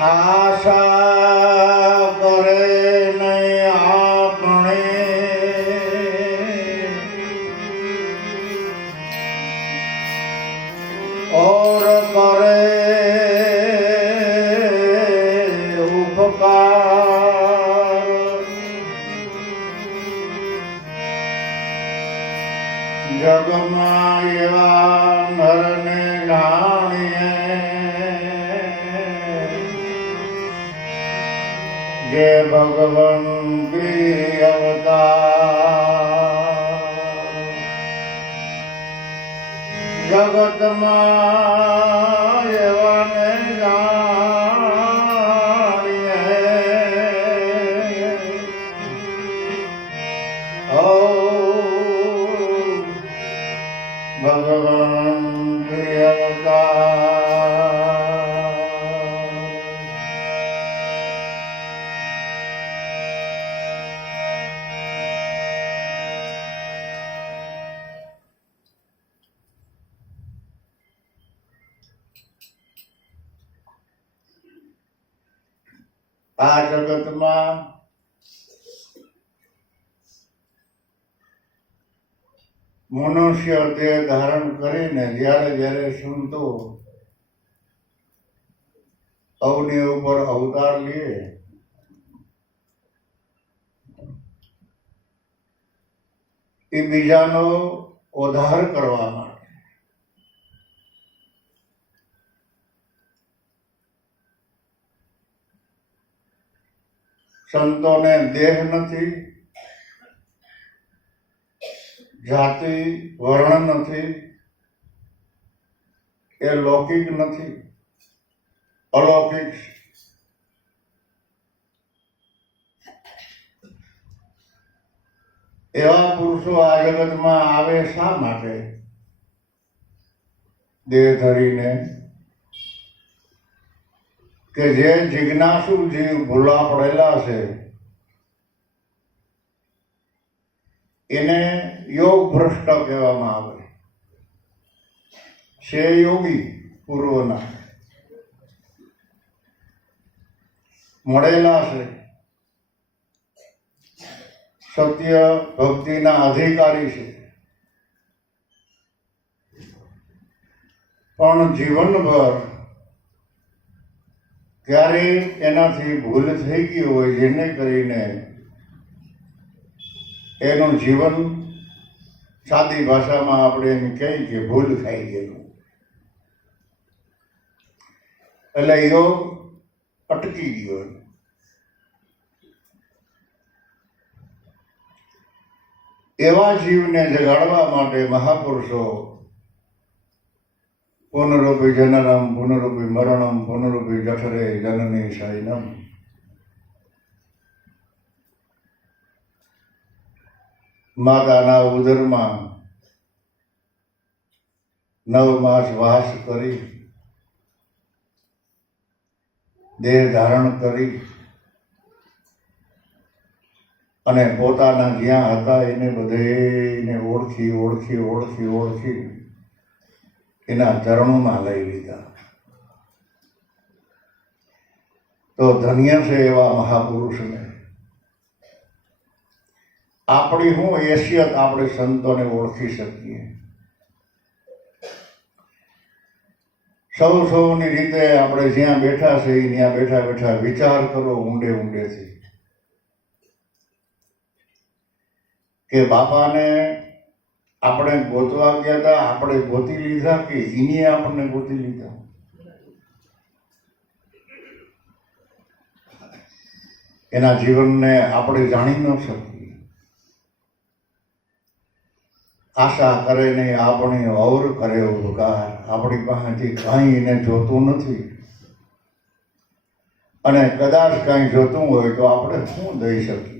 આશા કરે નહીં આપણે ઓર કરે ઉપકાર જગમાં એવા નરને જાણીએ જે ભગવાન કી અવતાર જગતમાં એવાને જાણીએ ઓ ભગવાન કી અવતાર આ જગતમાં મનુષ્ય દેહ ધારણ કરીને જ્યારે જ્યારે સંતો અવની ઉપર અવતાર લે એ બીજાનો ઉદ્ધાર કરવા માટે સંતોને દેહ નથી, જાતિ વર્ણ નથી, એ લૌકિક નથી, અલૌકિક. એવા પુરુષો આ જગતમાં આવે શા માટે? દેહ ધરીને કે જે જિજ્ઞાસુ જીવ ભૂલા પડેલા છે એને યોગ ભ્રષ્ટ કહેવામાં આવે છે. યોગી પૂર્વના મળેલા છે, સત્ય ભક્તિના અધિકારી છે, પણ જીવનભર ક્યારેક એનાથી ભૂલ થઈ ગઈ હોય જેને કરીને એનું જીવન સાદી ભાષામાં આપણે એમ કહીએ કે ભૂલ થઈ ગયેલું, એટલે યોગ અટકી ગયો. એવા જીવને જગાડવા માટે મહાપુરુષો પુનરૂપી જનનમ પુનરૂપી મરણમ પુનરૂપી જઠરે જનની શયનમ, માતાના ઉદરમાં 9 માસ વાસ કરી દેહ ધારણ કરી અને પોતાના જ્યાં હતા એને બધેને ઓળખી ઓળખી ઓળખી ઓળખી એના ચરણોમાં લઈ લીધા. તો ધન્ય છે એવા મહાપુરુષને. આપણી હું હેસિયત આપણે સંતોને ઓળખી શકીએ. સૌની રીતે આપણે જ્યાં બેઠા છે ત્યાં બેઠા બેઠા વિચાર કરો ઊંડે ઊંડેથી કે બાપાને આપણે ગોતવા ગયા હતા, આપણે ગોતી લીધા કે એને આપણને ગોતી લીધા? એના જીવનને આપણે જાણી ન શકીએ. આશા કરે નહીં આપણી ઓર કરે ઉપકાર. આપણી પાસેથી કાંઈ એને જોતું નથી અને કદાચ કાંઈ જોતું હોય તો આપણે શું દઈ શકીએ?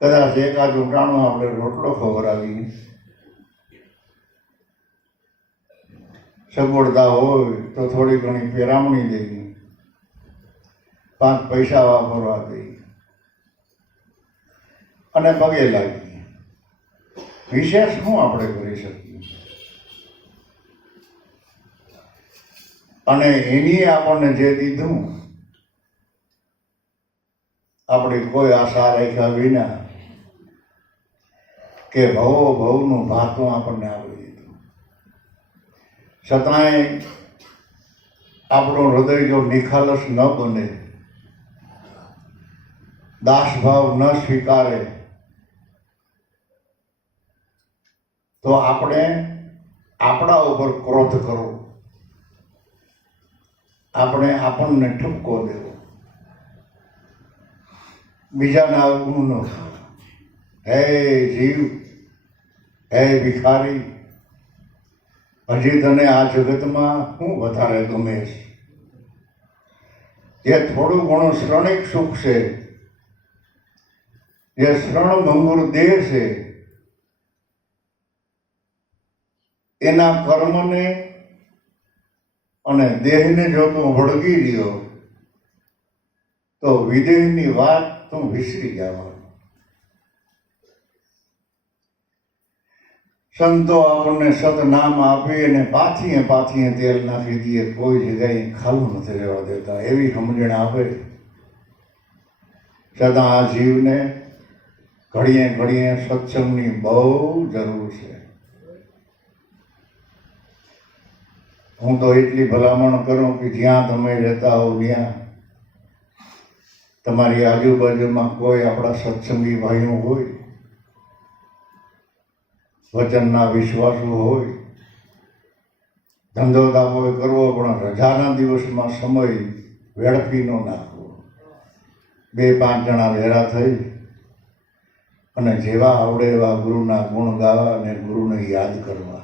કદાચ એકાદ ઉટાણું આપણે રોટલો ખવડાવીએ, સગવડતા હોય તો થોડી ઘણી પેરામણી દઈએ, 5 પૈસા વાપરવા દઈએ અને પગે લાગીએ. વિશેષ શું આપણે કરી શકીએ? અને એની આપણને જે દીધું આપણી કોઈ આશા રાખ્યા વિના કે ભવો ભવનું ભાતું આપણને આપી દીધું, છતાંય આપણું હૃદય જો નિખાલસ ન બને, દાસભાવ ન સ્વીકારે, તો આપણે આપણા ઉપર ક્રોધ કરવો, આપણે આપણને ઠપકો દેવો, બીજાના અવગુણ ન થવા. હે જીવ, હે ભિખારી, હજી તને આ જગતમાં શું વધારે ગમે છે? જે થોડું ઘણું શ્રણિક સુખ છે, જે શ્રણભંગુર દેહ છે, એના કર્મને અને દેહને જો તું વળગી રહ્યો તો વિદેહની વાત તું વિસરી જવાનો. સંતો આપણને સતનામ આપી અને પાથીએ તેલ નાખી દઈએ, કોઈ જગ્યાએ ખાલું નથી રહેવા દેતા, એવી સમજણ આપે. છતાં આ જીવને ઘડીએ ઘડીએ સત્સંગની બહુ જરૂર છે. હું તો એટલી ભલામણ કરું કે જ્યાં તમે રહેતા હો ત્યાં તમારી આજુબાજુમાં કોઈ આપણા સત્સંગી ભાઈઓ હોય, વચનના વિશ્વાસો હોય, ધંધો દાપો કરવો પણ રજાના દિવસમાં સમય વેડફી ન નાખવો. 2-5 જણા ભેરા થઈ અને જેવા આવડે એવા ગુરુના ગુણ ગાવા અને ગુરુને યાદ કરવા.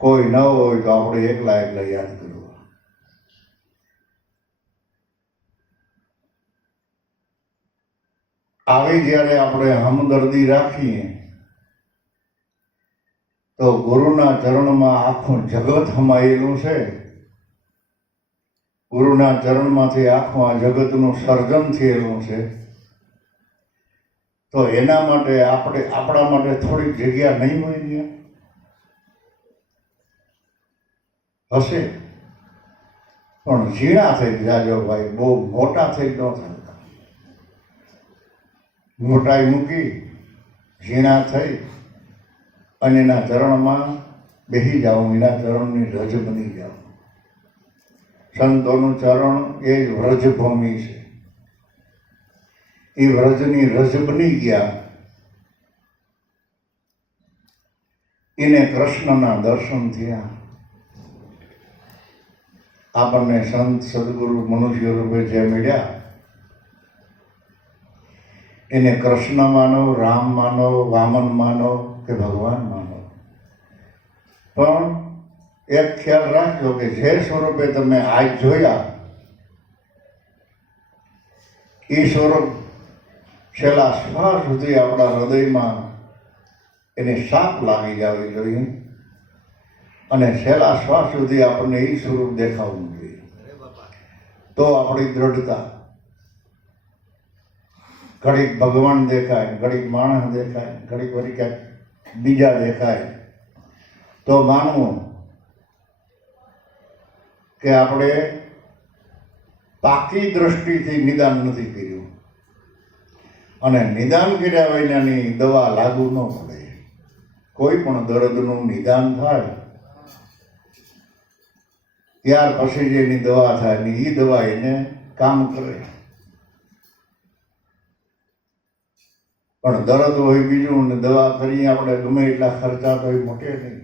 કોઈ ન હોય તો આપણે એકલા યાદ કરવા. આવી જ્યારે આપણે હમદર્દી રાખીએ તો ગુરુના ચરણમાં આખું જગત સમાયેલું છે. ગુરુના ચરણમાંથી આખું આ જગતનું સર્જન થયેલું છે. તો એના માટે આપણા માટે થોડીક જગ્યા નહીં હોય ત્યાં? હશે, પણ ઝીણા થઈ જાજો ભાઈ, બહુ મોટા થઈ ન થતા. મોટાઈ મૂકી ઝીણા થઈ અને એના ચરણમાં બેસી જાઓ, એના ચરણની રજ બની જાઓ. સંતોનું ચરણ એ જ વ્રજભૂમિ છે. એ વ્રજની રજ બની ગયા, એને કૃષ્ણના દર્શન થયા. આપણને સંત સદગુરુ મનુષ્ય રૂપે જે મળ્યા એને કૃષ્ણ માનો, રામ માનો, વામન માનો કે ભગવાન માનો, પણ એક ખ્યાલ રાખજો કે જે સ્વરૂપે તમે આજ જોયા એ સ્વરૂપ છેલ્લા શ્વાસ સુધી આપણા હૃદયમાં એને સાપ લાગી જવી જોઈએ અને છેલ્લા શ્વાસ સુધી આપણને એ સ્વરૂપ દેખાવું જોઈએ. તો આપણી દ્રઢતા. ઘડીક ભગવાન દેખાય, ઘડીક માણસ દેખાય, ઘડીક વળી ક્યાંક બીજા દેખાય તો માનવું કે આપણે પાકી દ્રષ્ટિથી નિદાન નથી કર્યું, અને નિદાન કર્યા વિનાની દવા લાગુ ન પડે. કોઈ પણ દર્દનું નિદાન થાય ત્યાર પછી જેની દવા થાય ને એ દવા એને કામ કરે. પણ દર્દ હોય બીજું ને દવા કરી આપણે ગમે એટલા ખર્ચા તો એ મોટે નહીં.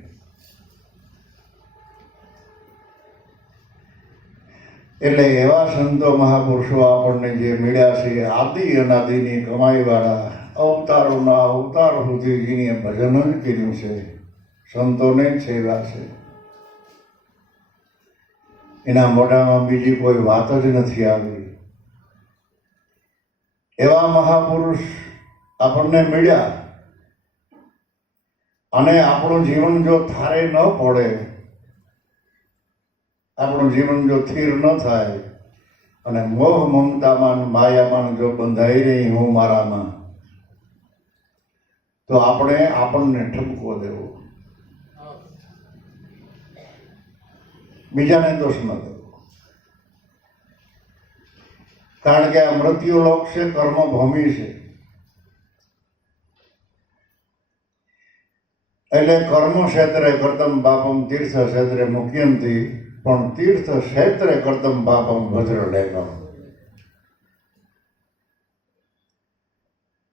એટલે એવા સંતો મહાપુરુષો આપણને જે મળ્યા છે, આદિ અનાદિની કમાઈવાળા, અવતારોના અવતાર સુધી જેને ભજન જ કર્યું છે, સંતોને જ સેવા છે, એના મોઢામાં બીજી કોઈ વાત જ નથી આવી. એવા મહાપુરુષ આપણને મળ્યા અને આપણું જીવન જો થારે ન પડે, આપણું જીવન જો સ્થિર ન થાય અને મોહ મમતામાં માયામાં જો બંધાઈ રહી હું મારામાં, તો આપણને ઠપકો દેવો. બીજાને દોષ ન દેવો, કારણ કે આ મૃત્યુ લોક છે, કર્મભૂમિ છે. એટલે કર્મ ક્ષેત્રે કર્તમ પાપમ તીર્થ ક્ષેત્રે મુખ્યંતી, પણ તીર્થ ક્ષેત્રે કર્તમ પાપમ વજ્ર લેખમ.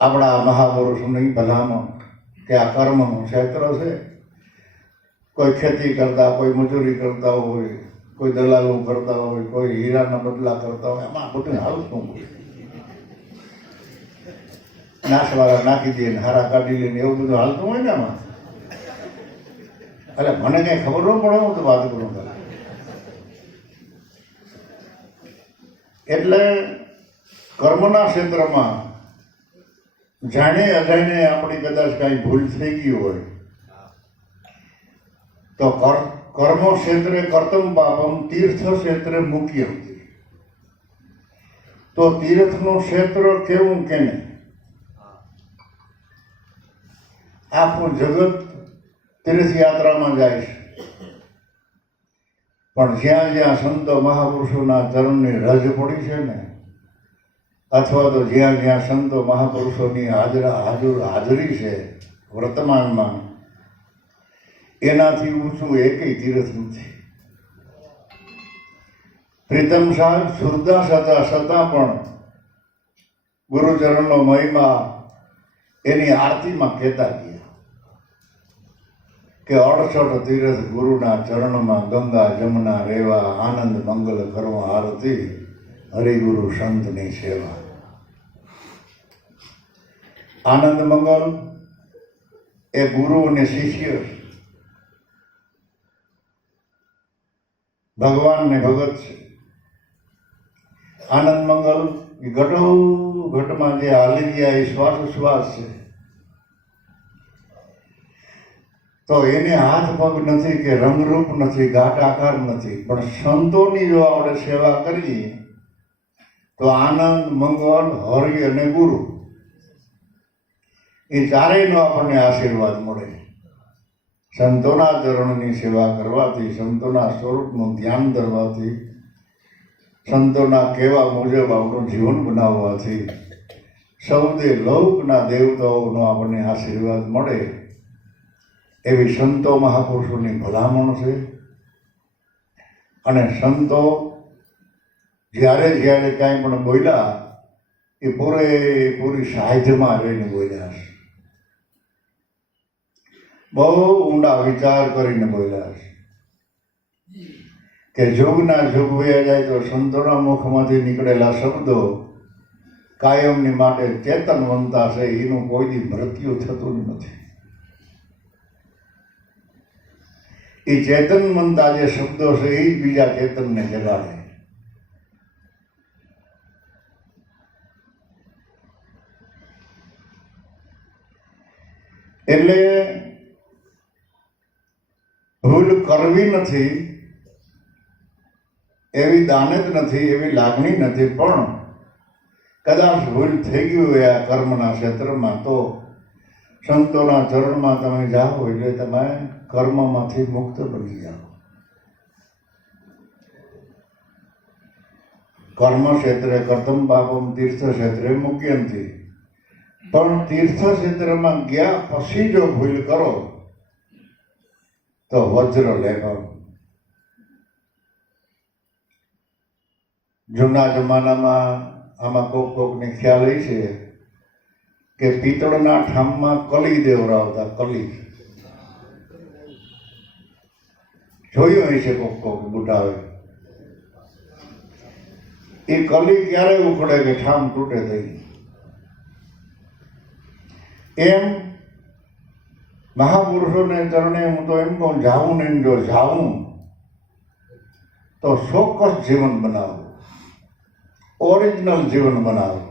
આપણા મહાપુરુષોની ભલામણ કે આ કર્મનું ક્ષેત્ર છે. કોઈ ખેતી કરતા, કોઈ મજૂરી કરતા હોય, કોઈ દલાલો કરતા હોય, કોઈ હીરાના બદલા કરતા હોય, એમાં બધું હાલતું હોય. નાશવાળા નાખી દે, હારા કાઢી લઈને એવું બધું હાલતું હોય ને એમાં. એટલે મને કઈ ખબર ન પડે, હું તો વાત કરું. એટલે કર્મના ક્ષેત્રમાં જાણે અજાણે આપણી કદાચ કાંઈ ભૂલ થઈ ગઈ હોય તો કર્મ ક્ષેત્રે કર્તમ પાપમ તીર્થ ક્ષેત્રે મુખ્યમ. તો તીર્થનું ક્ષેત્ર કેવું કેને? આખું જગત તીર્થયાત્રામાં જાય છે, પણ જ્યાં જ્યાં સંતો મહાપુરુષોના ચરણની રજ પડી છે ને, અથવા તો જ્યાં જ્યાં સંતો મહાપુરુષોની હાજરી છે વર્તમાનમાં, એનાથી ઊંચું એકેય તીર્થ નથી. પ્રીતમ સાહેબ સુરદાસ હતા, છતાં પણ ગુરુચરણનો મહિમા એની આરતીમાં કહેતા ગયા કે 68 તીર્થ ગુરુના ચરણમાં, ગંગા જમના રેવા, આનંદ મંગલ કરવા આરતી, હરિગુરુ સંતની સેવા. આનંદ મંગલ એ ગુરુ અને શિષ્ય, ભગવાન ને ભગત છે. આનંદ મંગલ એ ઘટમાં જે હાલી ગયા એ શ્વાસ છે. તો એને હાથ પગ નથી કે રંગરૂપ નથી, ઘાટ આકાર નથી, પણ સંતોની જો આપણે સેવા કરીએ તો આનંદ મંગલ હરિ અને ગુરુ એ ચારેયનો આપણને આશીર્વાદ મળે. સંતોના ચરણની સેવા કરવાથી, સંતોના સ્વરૂપનું ધ્યાન કરવાથી, સંતોના કહેવા મુજબ આપણું જીવન બનાવવાથી સૌદે લોકના દેવતાઓનો આપણને આશીર્વાદ મળે. એવી સંતો મહાપુરુષોની ભલામણ છે. અને સંતો જ્યારે જ્યારે કાંઈ પણ બોલ્યા એ પૂરેપૂરી સાહિત્યમાં રહીને બોલ્યા છે. બહુ ઊંડા વિચાર કરીને બોલ્યા છે કે જોગના જોગ વયા જાય તો સંતોના મુખમાંથી નીકળેલા શબ્દો કાયમની માટે ચેતનવંતા છે, એનું કોઈ દી મૃત્યુ થતું નથી. એ ચેતનવંતા જે શબ્દો છે એ જ બીજા ચેતનને જગાડે. એટલે ભૂલ કરવી નથી એવી દાનત નથી, એવી લાગણી નથી, પણ કદાચ ભૂલ થઈ ગઈ હોય આ કર્મના ક્ષેત્રમાં તો સંતોના ચરણમાં તમે જાઓ એટલે તમે કર્મમાંથી મુક્ત બની જાઓ. કર્મ ક્ષેત્રે કર્તમ પાપમ તીર્થ ક્ષેત્રે મુખ્યંતી. પણ તીર્થ ક્ષેત્રમાં ગયા પછી જો ભૂલ કરો તો વજ્ર લેખમ. જૂના જમાનામાં આમાં કોકને ખ્યાલ એ છે કે પિત્તળના ઠામમાં કલી દેવરાવતા. કલી જોયું હોય છે કોક બુઢાવે. એ કલી ક્યારે ઉખડે કે ઠામ તૂટે થઈ. એમ મહાપુરુષોને ચરણે હું તો એમ કહું, જાઉં ને જો જાઉં તો ચોક્કસ જીવન બનાવો, ઓરિજિનલ જીવન બનાવો.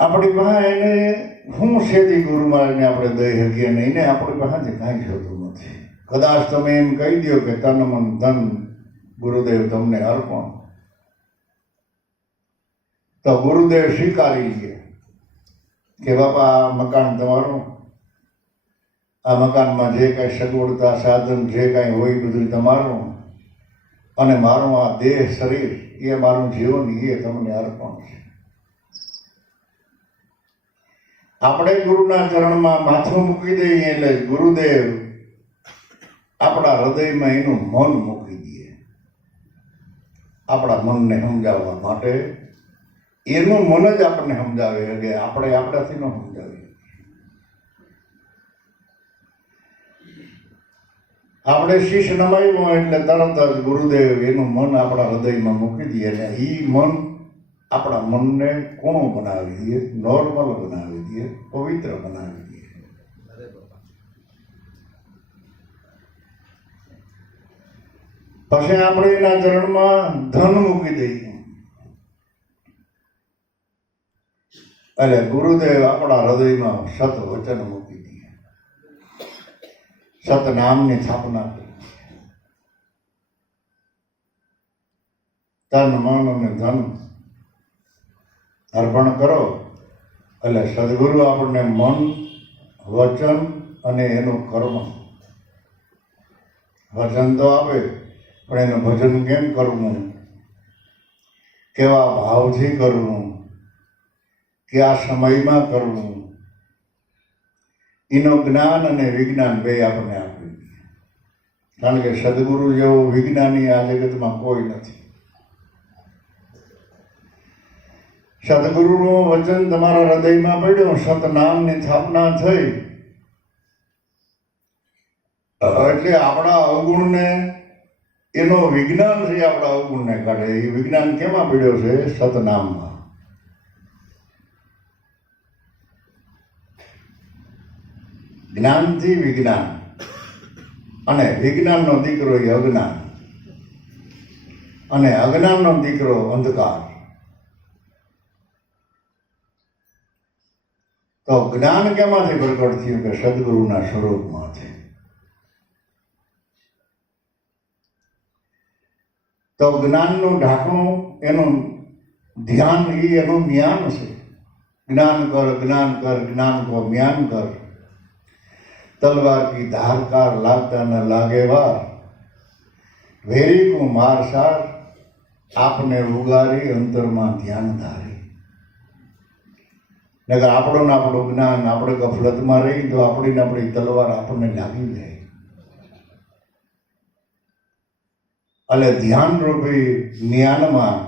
આપણી પાસે એને હું સેદી ગુરુ મહારાજને આપણે દઈ શકીએ ને, એને આપણી પાસેથી કાંઈ જોતું નથી. કદાચ તમે એમ કહી દો કે તન મન ધન ગુરુદેવ તમને અર્પણ, તો ગુરુદેવ સ્વીકારી લે કે બાપા મકાન તમારું, આ મકાનમાં જે કાંઈ સગવડતા સાધન જે કાંઈ હોય બધું તમારું, અને મારું આ દેહ શરીર એ મારું જીવન એ તમને અર્પણ છે. આપણે ગુરુના ચરણમાં માથું મૂકી દઈએ એટલે ગુરુદેવ આપણા હૃદયમાં એનું મન મૂકી દે. આપણા મનને સમજાવવા માટે એનું મન જ આપણને સમજાવે કે આપણે આપણાથી ન સમજાવીએ. આપણે શીશ નમાવ્યો એટલે તરત જ ગુરુદેવ એનું મન આપણા હૃદયમાં મૂકી દે અને એ મન આપણા મનને કોણું બનાવી દે, નોર્મલ બનાવી દે, પવિત્ર બનાવી દે. પછી આપણે એના ચરણમાં ધન મૂકી દઈએ એટલે ગુરુદેવ આપણા હૃદયમાં સત વચન મૂકી દે, સત નામની સ્થાપના કરી. તન મન અને ધન અર્પણ કરો એટલે સદગુરુ આપણને મન, વચન અને એનું કર્મ. વચન તો આપે પણ એનું ભજન કેમ કરવું, કેવા ભાવથી કરવું, કયા સમયમાં કરવું, એનું જ્ઞાન અને વિજ્ઞાન બે આપણને આપી. કારણ કે સદગુરુ જેવો વિજ્ઞાની આ જગતમાં કોઈ નથી. સદગુરુનું વચન તમારા હૃદયમાં પડ્યું, સતનામની સ્થાપના થઈ એટલે આપણા અવગુણને એનો વિજ્ઞાનથી આપણા અવગુણને કાઢે. એ વિજ્ઞાન કેમાં પડ્યો છે? સતનામમાં. જ્ઞાનથી વિજ્ઞાન, અને વિજ્ઞાનનો દીકરો એ અજ્ઞાન, અને અજ્ઞાનનો દીકરો અંધકાર. તો જ્ઞાન કેમાંથી પ્રગટ થયું? કે સદગુરુના સ્વરૂપમાંથી. તો જ્ઞાનનું ઢાંકણું એનું ધ્યાન એ એનું જ્ઞાન છે. જ્ઞાન કર, જ્ઞાન કર, જ્ઞાન કો જ્ઞાન કર. તલવાર કી ધારકાર લાગતા ન લાગે વાર, વેરી કો માર સાર, આપને ઉગારી અંતરમાં ધ્યાન ધારી. નકર આપણું ને આપણું જ્ઞાન આપણે ગફલતમાં રહી તો આપણી તલવાર આપણને લાગી જાય. એટલે ધ્યાન રૂપી જ્ઞાનમાં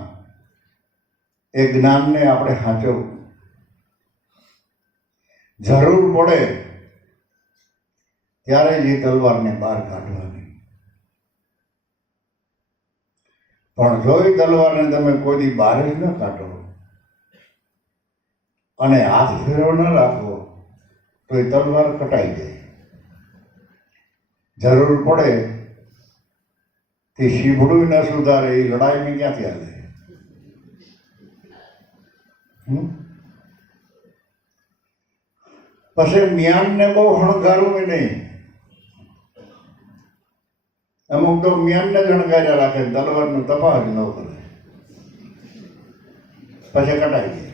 એ જ્ઞાનને આપણે સાચવવું. જરૂર પડે ત્યારે જ એ તલવારને બહાર કાઢવાની. પણ જો એ તલવારને તમે કોઈ દી બહાર જ ન કાઢો અને હાથ ફેરો ન રાખો તો એ તલવાર કટાઈ જાય. જરૂર પડે તે શીભડું ન સુધારે એ લડાઈમાં ક્યાંથી હાલે? પછી જ્ઞાનને બહુ હણગારવું નહીં. અમુક તો જ્ઞાનને જ હણગાર્યા રાખે, તલવારનો તપાસ જ ન કરે, પછી કટાઈ જાય.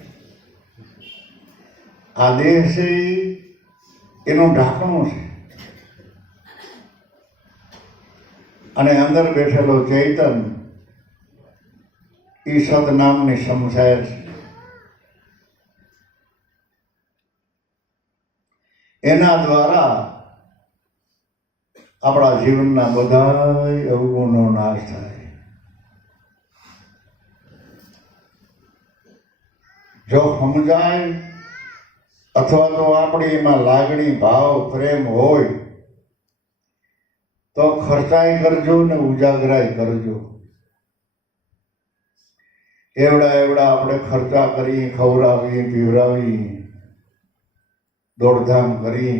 આ દેહ છે એનું ઢાંકણું છે, અને અંદર બેઠેલો ચૈતન એ સદનામની સમજાય છે. એના દ્વારા આપણા જીવનના બધા અવગુણનો નાશ થાય. જો સમજાય અથવા તો આપણી એમાં લાગણી, ભાવ, પ્રેમ હોય તો ખર્ચાઈ કરજો ને ઉજાગરાય કરજો. એવડા આપણે ખર્ચા કરી, ખવડાવી, પીવડાવી, દોડધામ કરી,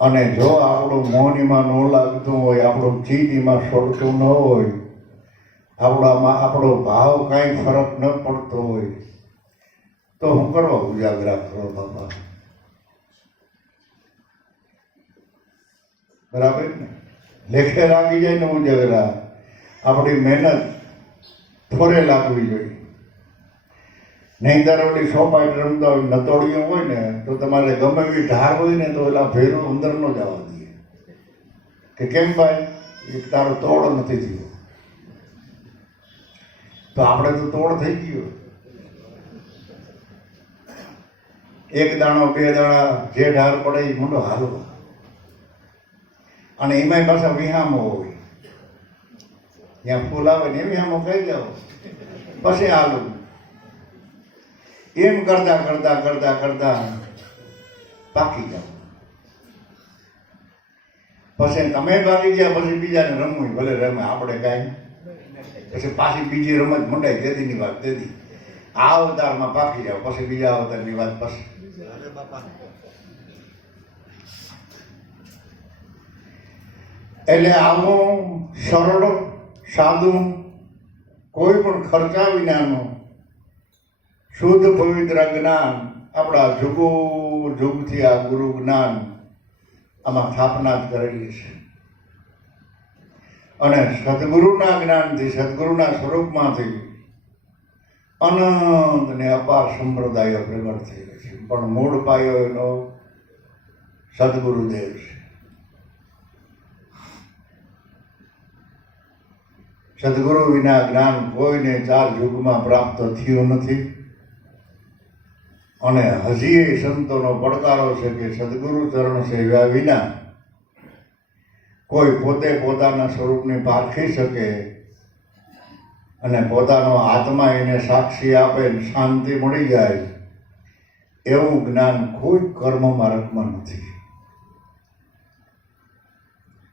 અને જો આપણું મોન એમાં ન લાગતું હોય, આપણું ચીજ એમાં છોડતું ન હોય, આપણો ભાવ કાંઈ ફરક ન પડતો હોય તો હું કરવા ઉજાગરા કરો બાપા? બરાબર ને? લેખે લાગી જાય ને ઉજાગરા. આપણી મહેનત થોડે લાગવી જોઈએ. નહીંતર ઓલી સોપાઈ રમતા હોય નતોડિયું હોય ને તો તમારે ગમે એવી ઢાર હોય ને તો એલા ભેરું અંદર ન જવા દે કે કેમ ભાઈ એક તારો તોડ નથી થયો. તો આપણે તો તોડ થઈ ગયો. એક દાણો બે દાણા જે ઢાર પડે એ મોટો હાલવા, અને એમાંય પાછા વિહામો હોય, જ્યાં ફૂલ આવે ને એ વિહામો કહી જાઓ પછી હાલું. એમ કરતા કરતા કરતા કરતા પાકી જાઓ. પછી તમે ભાગી ગયા પછી બીજાને રમવું ભલે રમે, આપણે કાંઈ પછી પાછી બીજી રમત મંડાય. તેદીની વાત તેદી આ અવતારમાં પાકી જાવ, પછી બીજા અવતારની વાત પછી. એટલે આવું સરળ સાદું કોઈ પણ ખર્ચા વિનાનું શુદ્ધ પવિત્ર જ્ઞાન આપણા જુગો જુગથી આ ગુરુ જ્ઞાન આમાં સ્થાપના જ કરેલી છે. અને સદગુરુના જ્ઞાનથી સદગુરુના સ્વરૂપમાંથી અનંત ને અપાર સંપ્રદાયો પ્રગટ થઈ રહી છે. પણ મૂળ પાયો એનો સદગુરુદેવ છે. સદગુરુ વિના જ્ઞાન કોઈને 4 યુગમાં પ્રાપ્ત થયું નથી. અને હજી સંતોનો પડકારો છે કે સદગુરુ ચરણ સેવ્યા વિના કોઈ પોતે પોતાના સ્વરૂપને પારખી શકે અને પોતાનો આત્મા એને સાક્ષી આપે, શાંતિ મળી જાય એવું જ્ઞાન કોઈ કર્મ માર્ગમાં નથી.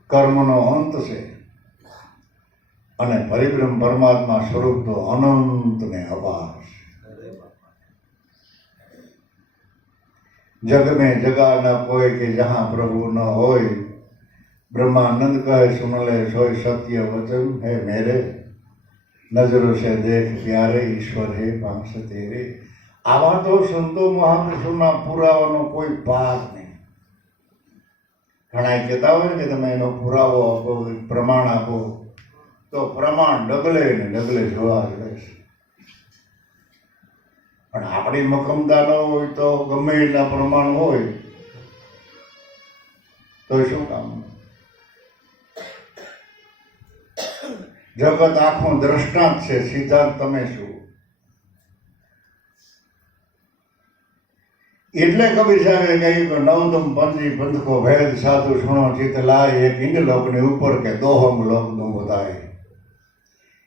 કર્મનો અંત છે અને પરિબ્રહ્મ પરમાત્મા સ્વરૂપ તો અનંત ને અપાર છે. जग में जगा न कोई के जहाँ प्रभु न होय, ब्रह्मानंद कहे सुन ले सोय सत्य वचन है मेरे, नजरों से देख प्यारे ईश्वर है पांस तेरे. आवा तो संतो महापुरुषोना पुराવાનો કોઈ પાર નહીં. ઘણા કહેતા હોય કે તમે એનો પુરાવો આપો, પ્રમાણ આપો, તો પ્રમાણ ડગલે ને ડગલે જોવા જ રહેશે. પણ આપણી મક્કમતા ન હોય તો ગમે એટલા પ્રમાણ હોય તો શું કામ? જગત આખું દ્રષ્ટાંત છે, સિદ્ધાંત તમે શું? એટલે કબીર સાહેબે કહ્યું કે નવદમ પંજી પંથકો ભેદ સાધુ સુણો ચિત લાય, એક ઇન્દ લોકની ઉપર કે દોહમ લોક નું બતાય.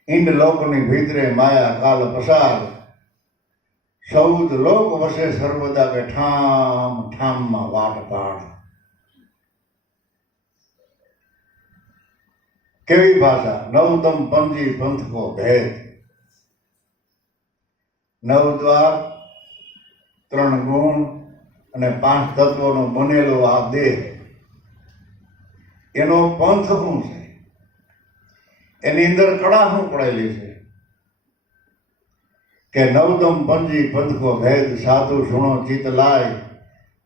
ઇન્દ લોકની ભીતરે માયા કાલ પસાર, સૌદ લોક વસે સર્વદા કે ઠામ ઠામમાં વાટ પાડ. કેવી ભાષા! નવદમ પંજી પંથકો ભેદ. 9 દ્વાર, 3 ગુણ અને 5 તત્વોનો બનેલો આ દેહ, એનો પંથ શું છે? એની અંદર કળા શું પડેલી છે કે નવદમ પંજી પંથકો ભેદ સાધુ સુણો ચિત લાય.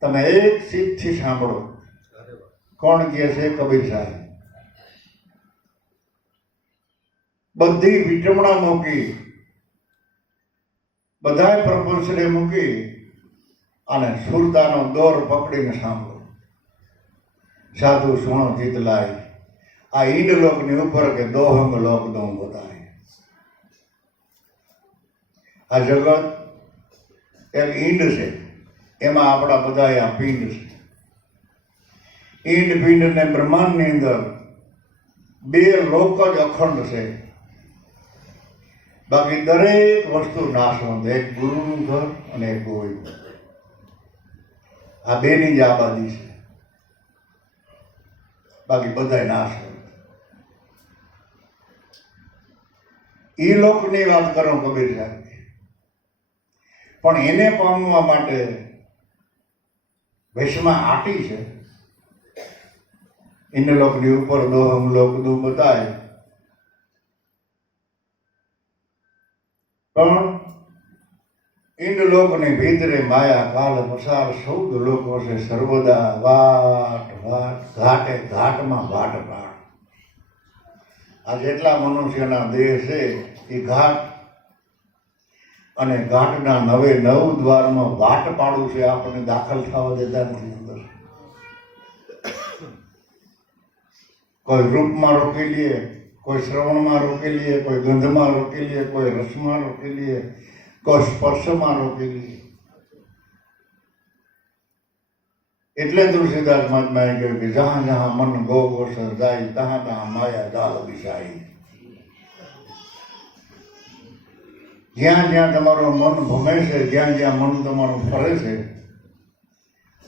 તમે એક ચિત્તથી સાંભળો. કોણ કહે છે? કબીર સાહેબ. બધી વિટમણા મૂકી, બધાય પ્રપંચને મૂકી અને સુરતાનો દોર પકડીને સાંભળો. સાધુ સુણો ચિત લાય. આ ઈંડ લોકની ઉપર કે દોહમ લોક દઉં બતાય. આ જગત એક ઈંડ છે, એમાં આપણા બધા આ પિંડ છે. ઈંડ પિંડ ને બ્રહ્માંડની અંદર 2 લોક જ અખંડ છે. બાકી દરેક વસ્તુ નાશવંત, એક ગુરુનું ઘર અને એક ગોવિંદ. આ બેની જ આબાદી છે, બાકી બધા નાશવંત. ઈ લોકની વાત કરો કબીર સાહેબ. પણ એને પામવા માટે વૈષ્ણવ આટી છે. ઇન્દ્રલોકની ઉપર દોહમ લોક દુ બતાય. પણ ઇન્દ્રલોકની ભીતરે માયા કાલ પસાર, સૌદ લોકો છે સર્વદા વાટ વાટ, ઘાટે ઘાટમાં વાટ પાડ. આ જેટલા મનુષ્યના દેહ છે એ ઘાટ, અને ઘાટના 9 દ્વારમાં વાટ પાડું છે, આપણને દાખલ થવા દેતા નથી અંદર. કોઈ રૂપમાં રોકી લઈએ, કોઈ શ્રવણમાં રોકી લઈએ, કોઈ ગંધમાં રોકી લઈએ, કોઈ રસમાં રોકી લઈએ, કોઈ સ્પર્શમાં રોકી લઈએ. એટલે તુલસીદાસ મહાત્માએ કહ્યું કે જહાં જહાં મન ગો ગોસર જાય, તહાં તહાં માયા જાલ બિસાઈ. જ્યાં જ્યાં તમારું મન ભમે છે, જ્યાં જ્યાં મન તમારું ફરે છે,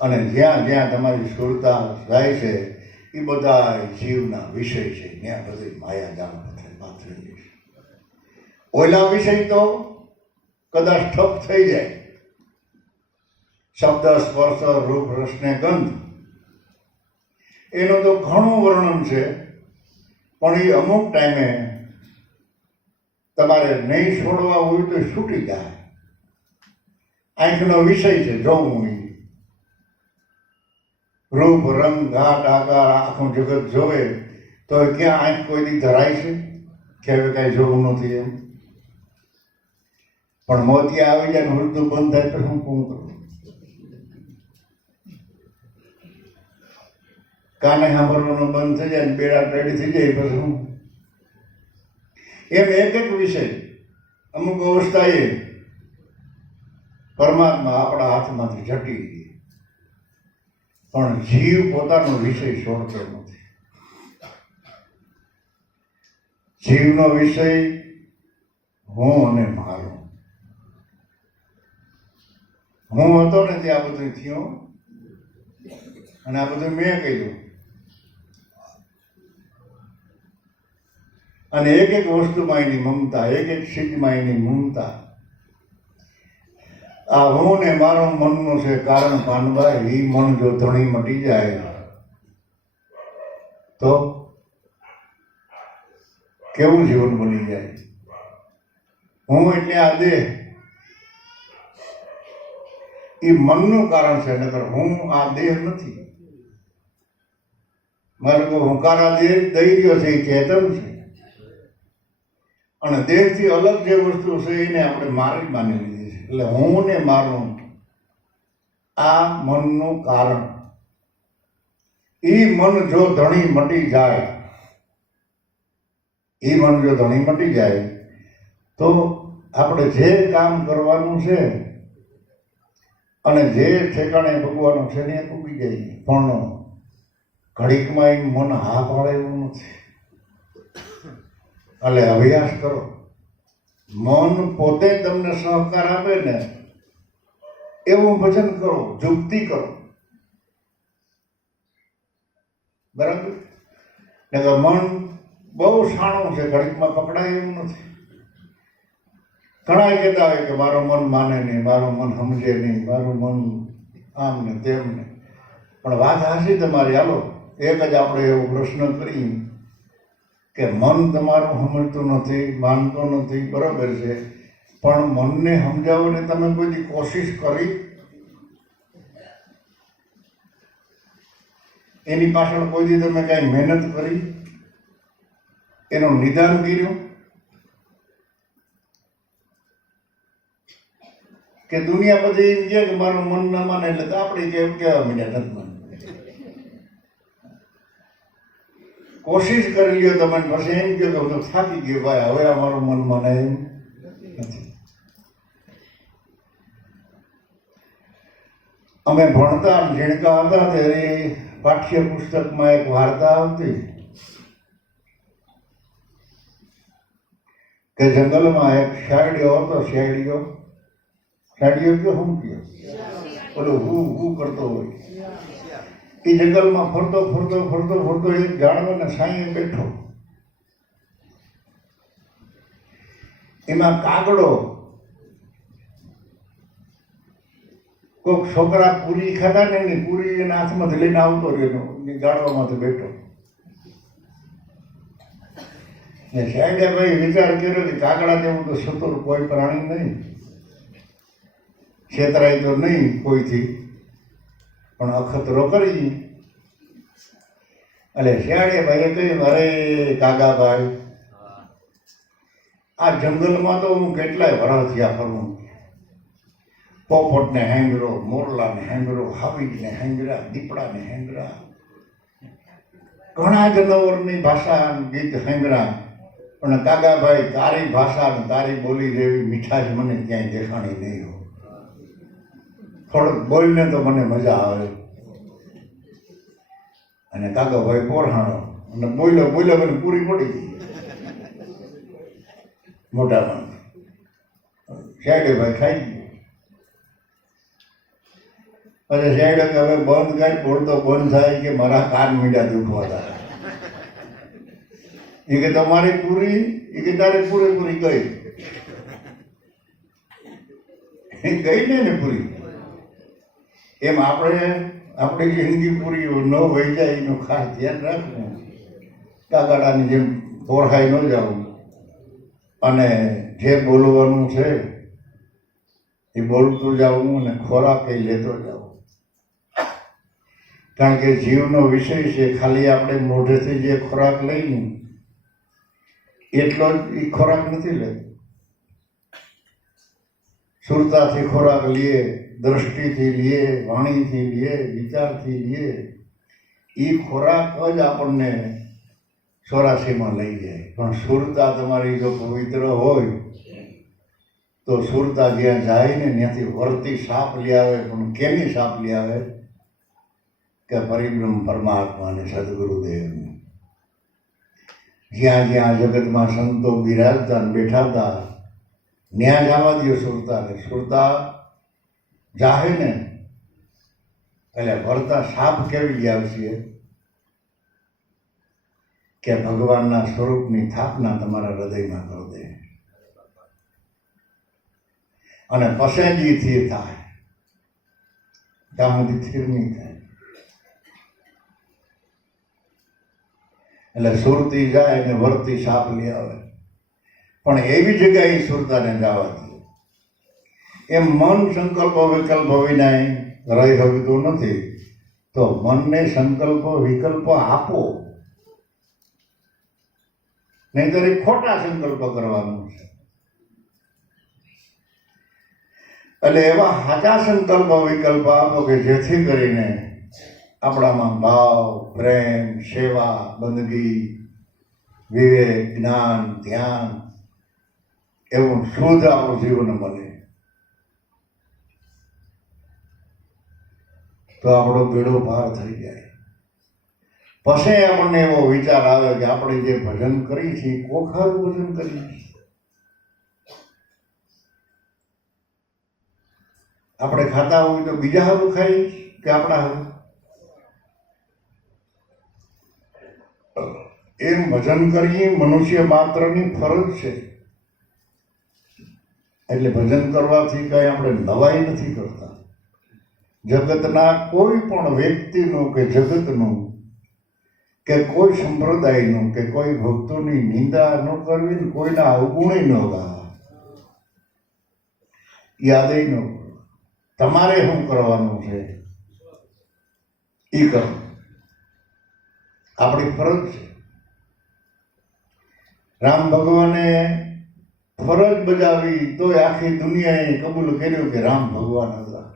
અને જ્યાં જ્યાં તમારી સુરતા જાય છે, એ બધા જીવના વિષય છે. ત્યાં બધી માયા જાલ પાથરેલી છે. ઓલા વિષય તો કદાચ ઠપ થઈ જાય. શબ્દ, સ્પર્શ, રૂપ, રસ ને ગંધ, એનું તો ઘણું વર્ણન છે, પણ એ અમુક ટાઈમે તમારે નહીં છોડવા હોય તો છૂટી જાય. આંખનો વિષય છે જોવું. રૂપ, રંગ, ઘાટ, આકાર, આખું જગત જોવે તો ક્યાં આંખ કોઈ દી ધરાય છે કે હવે કાંઈ જોવું નથી એમ. પણ મોતિયા આવી જાય, મૃત્યુ બંધ થાય તો હું શું કરું? કાને સાંભળવાનું બંધ થઈ જાય, બેડા ટેડી થઈ જાય, પછી હું એમ એક એક વિષય અમુક અવસ્થાએ પરમાત્મા આપણા હાથમાંથી ઝટી ગઈ. પણ જીવ પોતાનો વિષય છોડતો નથી. જીવનો વિષય હું અને મારો. હું હતો ને ત્યાં બધું થયું, અને આ બધું મેં કહ્યું. અને એક એક વસ્તુમાં એની મમતા, એક એક સિદ્ધમાં એની મમતા. આ હું ને મારો મનનું છે કારણ પાનભાઈ. એ મન જો ધણી મટી જાય તો કેવું જીવન બની જાય. હું એટલે આ દેહ, એ મનનું કારણ છે, નકર હું આ દેહ નથી. મારે કોઈ હુંકારા દેહ દઈ રહ્યો છે, એ ચેતન છે. અને દેહથી અલગ જે વસ્તુ છે એને આપણે મારી માની લીધી છે. એટલે હું ને મારું આ મનનું કારણ. એ મન જો ધણી મટી જાય, એ મન જો ધણી મટી જાય તો આપણે જે કામ કરવાનું છે અને જે ઠેકાણે ભગવાનું છે ને એ પૂગી જાય. પણ ઘડીકમાં એ મન હા પાડે એવું નથી. એટલે અભ્યાસ કરો. મન પોતે તમને સહકાર આપે ને એવું ભજન કરો, જુક્તિ કરો. બરાબર? એટલે મન બહુ શાણું છે, ઘડીકમાં પકડાય એવું નથી. ઘણા કહેતા હોય કે મારું મન માને નહીં, મારું મન સમજે નહીં, મારું મન આમ ને તેમ ને. પણ વાત હાસી તમારી. હાલો એક જ આપણે એવો પ્રશ્ન કરીએ કે મન તમારું સમજતું નથી, માનતું નથી, બરાબર છે, પણ મનને સમજાવવાની તમે કોઈ કોશિશ કરી? એની પાછળ કોઈ દી તમે કાંઈ મહેનત કરી? એનું નિદાન કર્યું? કે દુનિયા બધી એમ કહે કે મારું મન ન માને એટલે આપણે કેમ કહેવા માંડ્યા નથી માનવું. કોશિશ કરી લ્યો તમે, પછી એમ કહો કે હું તો થાકી ગયો ભાઈ, હવે અમારું મન મને એમ નથી. અમે ભણતા ઝીણકા હતા ત્યારે પાઠ્ય પુસ્તકમાં એક વાર્તા આવતી કે જંગલમાં એક શાયડીઓ હતો. શાયડીઓ કયો શું કયો પેલો હું કરતો હોય. એ જંગલમાં ફરતો ફરતો ફરતો ફરતો એક ઝાડવાના સાંયે બેઠો. એમાં કાગડો કોઈક છોકરા પૂરી ખાતા ને એની પૂરી એના હાથમાંથી લઈને આવતો રહ્યો, ઝાડવામાંથી બેઠો. ને સાહેબે ભાઈ વિચાર કર્યો કે કાગડા જેવું તો સતુર કોઈ પ્રાણી નહીં, છેતરાય તો નહીં કોઈથી, પણ અખતરો કરી. એટલે શિયાળે ભાઈએ કહ્યું, અરે કાગાભાઈ, આ જંગલમાં તો હું કેટલાય વર્ષ થયા ફરું. પોપટને હેંગરો, મોરલાને હેંગરો, હાવીજને હેંગરા, દીપડાને હેંગરા, ઘણા જનાવરની ભાષા ગીત હેંગરા. પણ કાગાભાઈ, તારી ભાષા ને તારી બોલી જેવી મીઠાશ મને ક્યાંય દેખાણી નહીં હોય. થોડુંક બોલને તો મને મજા આવે. અને કાગાભાઈ પોરહાણો અને બોલ્યો બોલ્યો મને પૂરી પડી ગઈ. મોટામાં શેડે ભાઈ ખાઈ ગયો. પછી શેડે કે હવે બંધ કરી, બોલતો બંધ થાય કે મારા કાન મીંડા દુખવા હતા. એ કે તમારી પૂરી, એ કે તારે પૂરેપૂરી ગઈ. ગઈ ને પૂરી. એમ આપણે આપણી જિંદગી પૂરી ન વહી જાય એનું ખાસ ધ્યાન રાખવું. કાગડાની જેમ પોરખાઈ ન જવું. અને જે બોલવાનું છે એ બોલતું જવું અને ખોરાક એ લેતો જવું. કારણ કે જીવનો વિષય છે. ખાલી આપણે મોઢેથી જે ખોરાક લઈને એટલો જ એ ખોરાક નથી લેતો. સુરતાથી ખોરાક લઈએ, દ્રષ્ટિથી લઈએ, વાણીથી લઈએ, વિચારથી લઈએ. એ ખોરાક જ આપણને 84માં લઈ જાય. પણ સુરતા તમારી જો પવિત્ર હોય તો સુરતા જ્યાં જાય ને ત્યાંથી વર્તી સાપ લઈ આવે. પણ કેની સાપ લઈ આવે? કે પરિબ્રહ્મ પરમાત્મા અને સદગુરુદેવની. જ્યાં જ્યાં જગતમાં સંતો બિરાજતા બેઠા હતા ન્યા જવા દો સુરતાને. સુરતા જાહે ને એટલે વર્તા સાપ કેવી આવશે કે ભગવાનના સ્વરૂપની સ્થાપના તમારા હૃદયમાં કરી દે. અને પસેજી સ્થિર થાય, ત્યાં સુધી સ્થિર નહીં થાય. એટલે સુરતી જાય ને વર્તી સાપ લઈ આવે. પણ એવી જગ્યાએ સુરતાને જવા દે. એમ મન સંકલ્પો વિકલ્પો વિના રહી શકતું નથી. તો મનને સંકલ્પો વિકલ્પો આપો, નહીંતર એ ખોટા સંકલ્પ કરવાનું છે. એટલે એવા સાચા સંકલ્પ વિકલ્પ આપો કે જેથી કરીને આપણામાં ભાવ, પ્રેમ, સેવા, બંદગી, વિવેક, જ્ઞાન, ધ્યાન એવું શુદ્ધ આપણું જીવન બને. તો આપણો બેડો પાર થઈ જાય. પછી આપણને એવો વિચાર આવે કે આપણે જે ભજન કરી છે કોખારું ભજન કરીએ. આપણે ખાતા હોય તો બીજા હારું ખાઈ કે આપણા હારું? એમ ભજન કરીએ મનુષ્ય માત્રની ફરજ છે. એટલે ભજન કરવાથી કઈ આપણે નવાઈ નથી કરતા. જગતના કોઈ પણ વ્યક્તિનું કે જગતનું કે કોઈ સંપ્રદાયનું કે કોઈ ભક્તોની નિંદા ન કરવી, કોઈના અવગુણી ન ગાવા, યાદ ન કરો. તમારે શું કરવાનું છે એ કરો, આપણી ફરજ છે. રામ ભગવાને ફરજ બજાવી તો આખી દુનિયાએ કબૂલ કર્યું કે રામ ભગવાન હતા.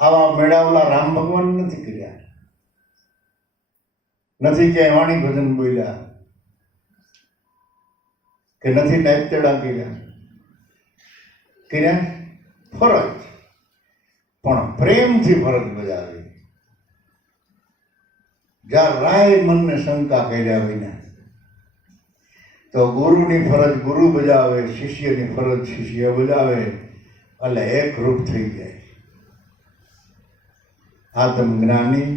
આવા મેળાવલા રામ ભગવાન નથી કર્યા. નથી ક્યાંય વાણી ભજન બોલ્યા કે નથી નાયતડા કર્યા. ફરજ પણ પ્રેમથી ફરજ બજાવી. જ્યાં રાય મનને શંકા કર્યા વિના. તો ગુરુની ફરજ ગુરુ બજાવે, શિષ્યની ફરજ શિષ્ય બજાવે, એટલે એક રૂપ થઈ જાય. આત્મજ્ઞાની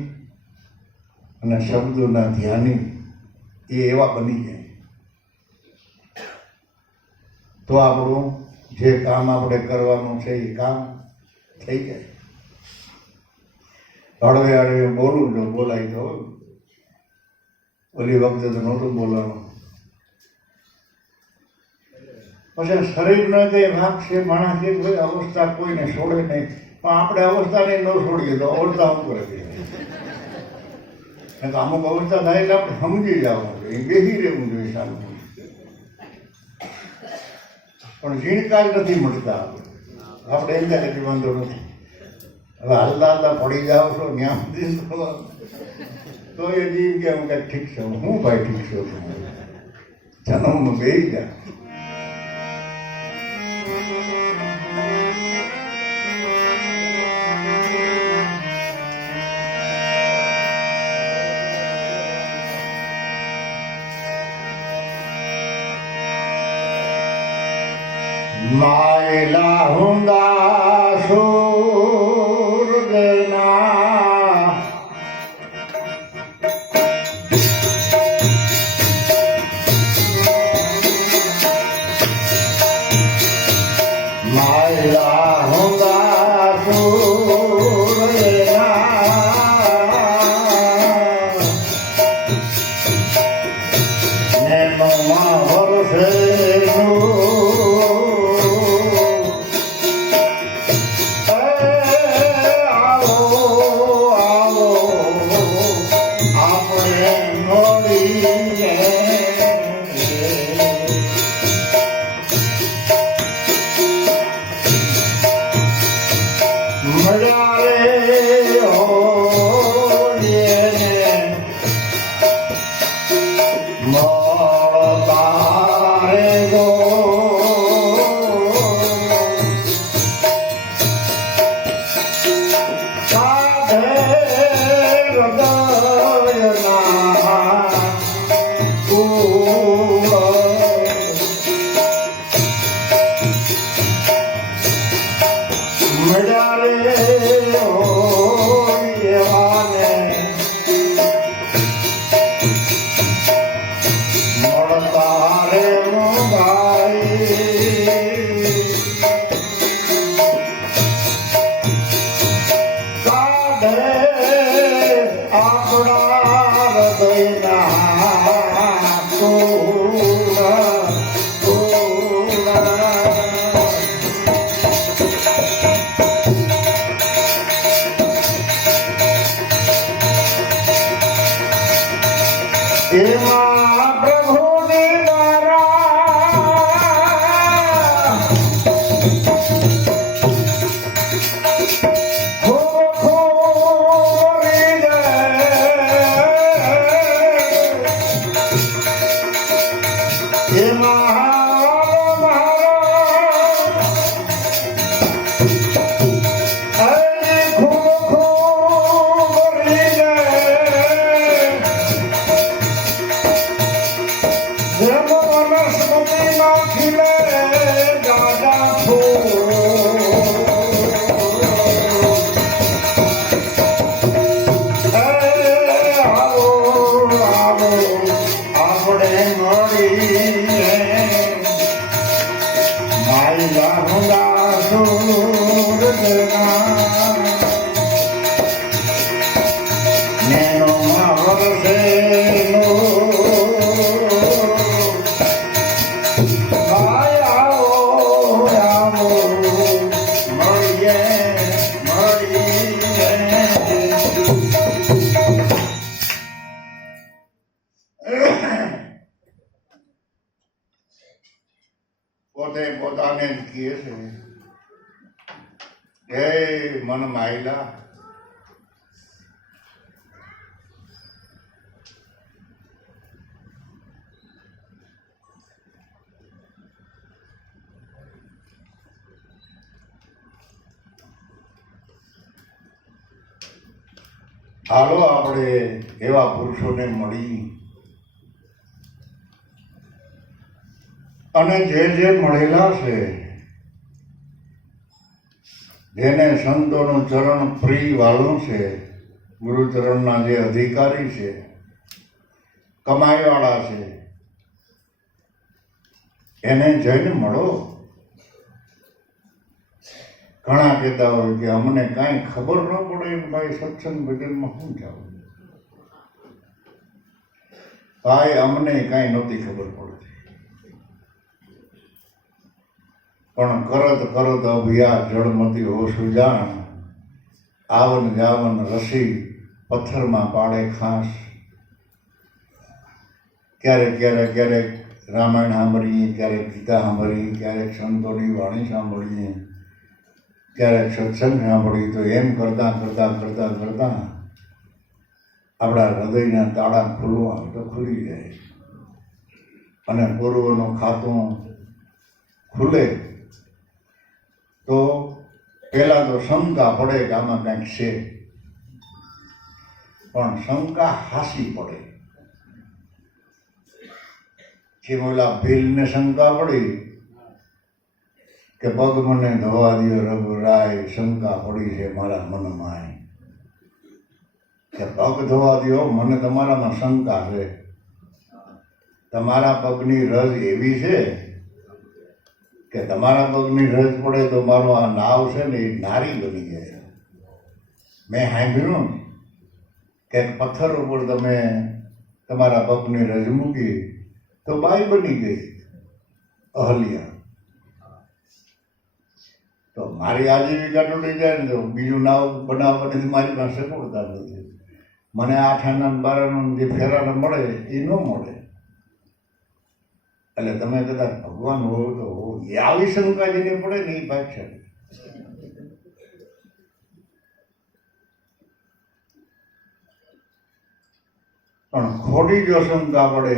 અને શબ્દોના ધ્યાની એ એવા બની જાય. તો આપણું જે કામ આપણે કરવાનું છે એ કામ થઈ જાય. હળવે હળવે બોલું જો બોલાય તો. ઓલી વખતે તો નહોતું બોલવાનું. પછી શરીરનો કઈ ભાગ છે, માણસ એક અવસ્થા કોઈને છોડે નહીં. પણ આપણે અવસ્થાને ન છોડીએ તો અવસ્થા શું કરે છે? અમુક અવસ્થા થાય એટલે આપણે સમજી જવું જોઈએ, બેસી રહેવું જોઈએ સારું. પણ ઝીણકા જ નથી મળતા. આપણે એમ થાય કે વાંધો નથી, હવે હાલતા હાલતા પડી જાઓ છો ત્યાં સુધી તો એ જીવ કે હું કંઈક ઠીક છું. હું ભાઈ ઠીક છું, જન્મમાં બેસી જાય. માયલા હુંદા સૂરજના માયલા હુંદા સૂરજના નેમમાં વરસેનું પોતે પોતાને જ કહે છે, હે મન માયલા, હાલો આપણે એવા પુરુષોને મળી અને જે મળેલા છે, જેને સંતોનું ચરણ પ્રિય વાળું છે, ગુરુચરણના જે અધિકારી છે, કમાઈવાળા છે, એને જઈને મળો. ઘણા કહેતા હોય કે અમને કાંઈ ખબર ન પડે ભાઈ સત્સંગ ભજનમાં શું જવું. ભાઈ અમને કાંઈ નહોતી ખબર પડતી, પણ કરત કરત અભિયા જળમતી હો સુજાણ, આવન જાવન રસી પથ્થરમાં પાડે ખાસ. ક્યારેક ક્યારેક ક્યારેક રામાયણ સાંભળીએ, ક્યારેક ગીતા સાંભળીએ, ક્યારેક સંતોની વાણી સાંભળીએ, ક્યારેક સત્સંગ સાંભળીએ, તો એમ કરતાં કરતાં કરતાં કરતાં આપણા હૃદયના તાળા ખુલવા તો ખુલી જાય અને પૂર્વનું ખાતું ખુલે તો પહેલાં તો શંકા પડે કે આમાં કંઈક છે, પણ શંકા હાસી પડે. જેમ ઓલા ભીલને શંકા પડી કે પગ મને ધોવા દો રઘુરાય, શંકા પડી છે મારા મનમાં કે પગ ધોવા દો, મને તમારામાં શંકા છે. તમારા પગની રજ એવી છે કે તમારા પગની રજ પડે તો મારો આ નાવ છે ને એ નારી બની જાય. મેં સાંભળ્યું કે પથ્થર ઉપર તમે તમારા પગની રજ મૂકી તો બાઈ બની ગઈ અહલ્યા. તો મારી આજીવિકા તૂટી જાય ને તો બીજું નાવ બનાવવાની મારી પાસે પડતા નથી. મને 8 આના 12 આના જે ફેરાને મળે એ ન મળે. એટલે તમે કદાચ ભગવાન હોવ તો આવી શંકા જેને પડે ને એ ભાગશાળી. પણ ખોટી જો શંકા પડે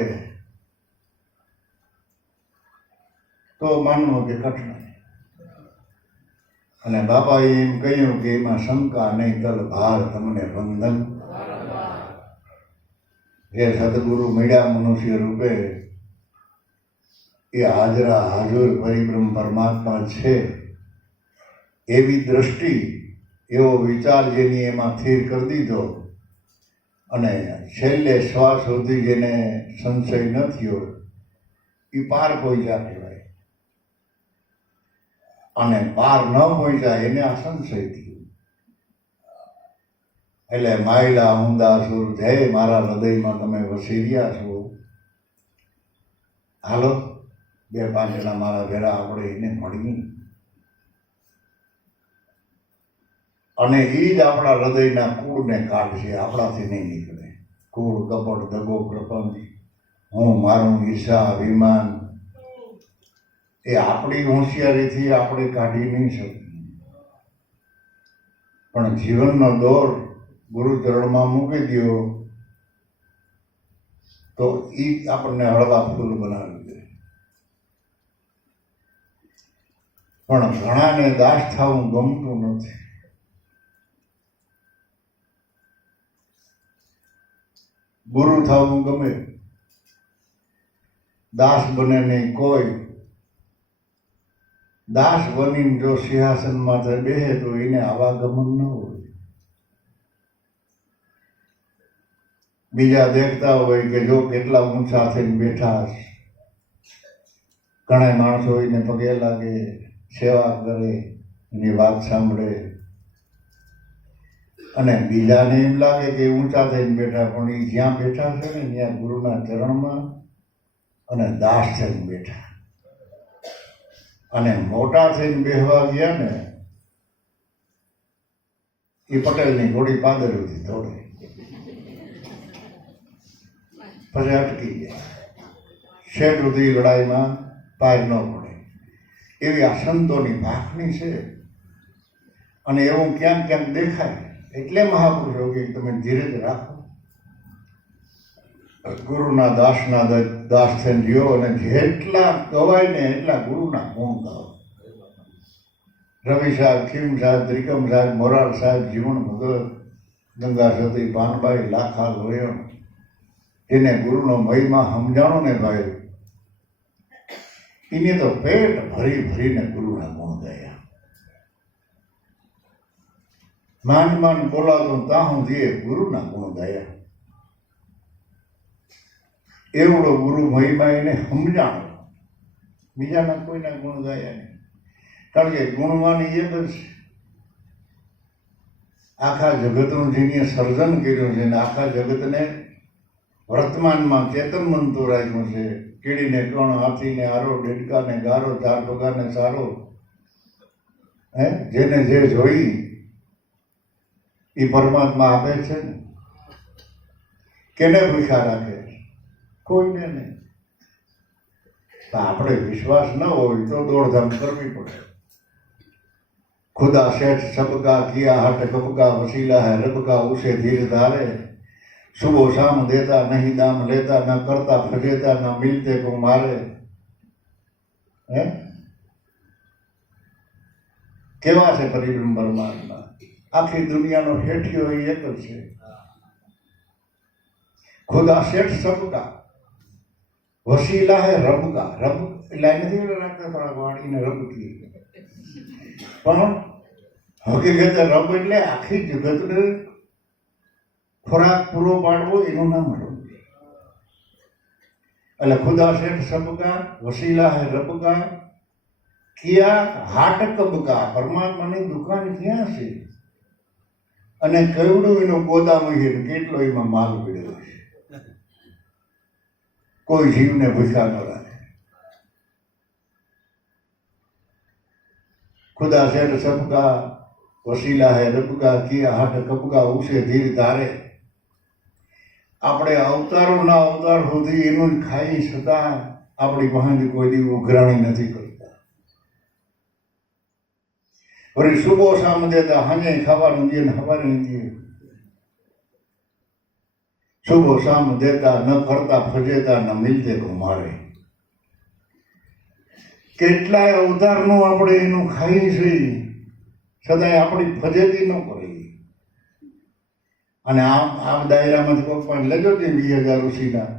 તો માનવું કે કઠણાઈ. અને બાપાએ એમ કહ્યું કે એમાં શંકા નહીં તલ ભાર તમને બંધન. જે સદગુરુ મળ્યા મનુષ્ય રૂપે એ હાજરા હાજર પરિબ્રહ્મ પરમાત્મા છે એવી દ્રષ્ટિ, એવો વિચાર જેની એમાં સ્થિર કરી દીધો અને છેલ્લે શ્વાસ સુધી જેને સંશય ન થયો એ પાર પહોંચ્યા કહેવાય. અને પાર ન પહોંચ્યા એને આ સંશય થયું. એટલે માયલા ઊંડા સુર જય મારા હૃદયમાં તમે વસી રહ્યા છો. હાલો 2-5 જણા મારા ભેરા આપણે એને મળીએ અને એ જ આપણા હૃદયના કૂળને કાઢશે, આપણાથી નહીં નીકળે. કૂળ, કપટ, દગો, પ્રપંચ, હું મારું, ઈર્ષા, અભિમાન એ આપણી હોશિયારીથી આપણે કાઢી નહીં શકીએ. પણ જીવનનો દોર ગુરુચરણમાં મૂકી દો તો એ આપણને હળવા ફૂલ બનાવી દે. પણ ઘણાને દાસ થવું ગમતું નથી. ગુરુ થવું ગમે, દાસ બને નહીં કોઈ. દાસ બનીને જો સિંહાસનમાં બેસે તો એને આવાગમન ન હોય. બીજા દેખતા હોય કે જો કેટલા ઊંચા થઈને બેઠા, ઘણા માણસો એને પગે લાગે, સેવા કરે, એની વાત સાંભળે અને બીજાને એમ લાગે કે ઊંચા થઈને બેઠા, પણ એ જ્યાં બેઠા છે ને ત્યાં ગુરુના ચરણમાં અને દાસ થઈને બેઠા. અને મોટા થઈને બેહવા ગયા ને એ પટેલની ઘોડી પાદરીથી દોડે, પછી અટકી જાય. શેઠ સુધી લડાઈમાં પાર ન પડે એવી આ સંતોની ભાખણી છે. અને એવું ક્યાંક ક્યાંક દેખાય. એટલે મહાપુરુષો કે તમે ધીરજ રાખો, ગુરુના દાસ થઈને જીવો અને જેટલા ગવાય ને એટલા ગુરુના ગુણ ગાઓ. રવિ સાહેબ, ખીમ સાહેબ, ત્રિકમ સાહેબ, મોરાર સાહેબ, જીવન ભગત, ગંગા સતી, પાનબાઈ, લાખા લોયણ, એને ગુરુનો મહિમા સમજાણો ને ભાઈ, એને તો પેટ ભરી ભરીને ગુરુના ગુણ ગાયા. માંડ માંડ બોલાતો ત્યાં સુધી ગુરુના ગુણ ગાયા. એવડો ગુરુ મહિમા એને સમજાણો. બીજાના કોઈના ગુણ ગાયા નહીં. કારણ કે ગુણવાની એક જ છે. આખા જગતનું જેને સર્જન કર્યું છે ને આખા જગતને વર્તમાનમાં ચેતન બનતું રાખ્યું છે. કીડીને કણ, હાથીને આરો, ડેડકાને ગારો, 4 પગારને સારો, જેને જે જોઈ એ પરમાત્મા આપે છે ને. કેને ભૂખ્યા રાખે? કોઈને નહીં. તો આપણે વિશ્વાસ ન હોય તો દોડધામ કરવી પડે. खुदा सेठ सबका किया हट कबका वसीला है रब का उसे धीर धारे सुबह शाम देता नहीं दाम लेता न करता फजेता न मिलते को मारे. હે કેવા છે પરિબ્રહ્મ પરમાત્મા? આખી દુનિયાનો હેઠિયો એ એક જ છે. ખુદા શેઠ સબકા વસીલા હે રબ કા. રબ એટલે નથી રાખતા થોડા વાણીને રબ કી, પણ હકીકત રબ એટલે આખી જગતને ખોરાક પૂરો પાડવો એનું નામ રબ. એટલે ખુદા શેઠ સબકા વસીલા હે રબ કા કિયા હાટ કબકા. પરમાત્માની દુકાન ક્યાં છે અને કેવડું એનું ગોદામ છે, કેટલો એમાં માલ પીડ્યો છે. કોઈ જીવને ભૂખ્યા ન રાખે. खुदा सेठ सबका वसीला है रब का किया हट कबका उसे धीर धारे. આપણે અવતારોના અવતાર સુધી એનું જ ખાઈ છતાં આપણી પાસે કોઈ દી ઉઘરાણી નથી કરતા. વળી સુબહ શામ દેતા હાજે ખાવાનું દે ને હવારે દે. સુબહ શામ દેતા ન કરતા ફજેતા ન મિલતે કો મારે. કેટલાય અવતારનું આપણે એનું ખાઈ છીએ છતાંય આપણી ફજેતી ન કરી. અને આમ દાયરામાંથી કોઈ પણ લેજો ને 20,000 ઋષિના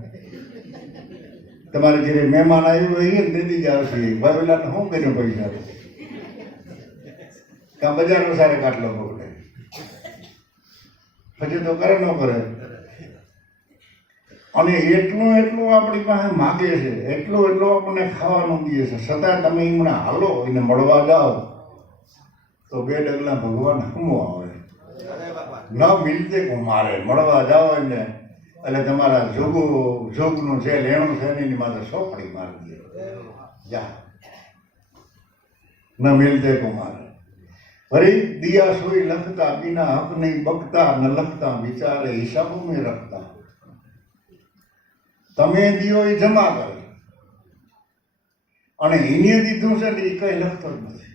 તમારે ઘરે મહેમાન આવ્યું હોય ને દીદી જ આવશે. ભાવેલાને શું કર્યું પૈસા? કાં બજારો સારે કાટલો પકડે, પછી તો કરે ન કરે. અને એટલું આપણી પાસે માગે છે, એટલું આપણને ખાવાનું દે છે, છતાં તમે એમને હાલો એને મળવા જાઓ તો 2 ડગલા ભગવાન હમો આવે. ન મિલતે કો મારે. મળવા જાઓ એને એટલે તમારા જોગનું જે લેણું છે એની માથે સોપડી મારી દે. જા ન મિલતે કો મારે. ફરી દિયા સોઈ લખતા બિના હક નહીં બકતા ન લખતા વિચારે હિસાબો મેં રખતા. તમે દિયો એ જમા કરે અને એને દીધું છે ને એ કઈ લખતો જ નથી.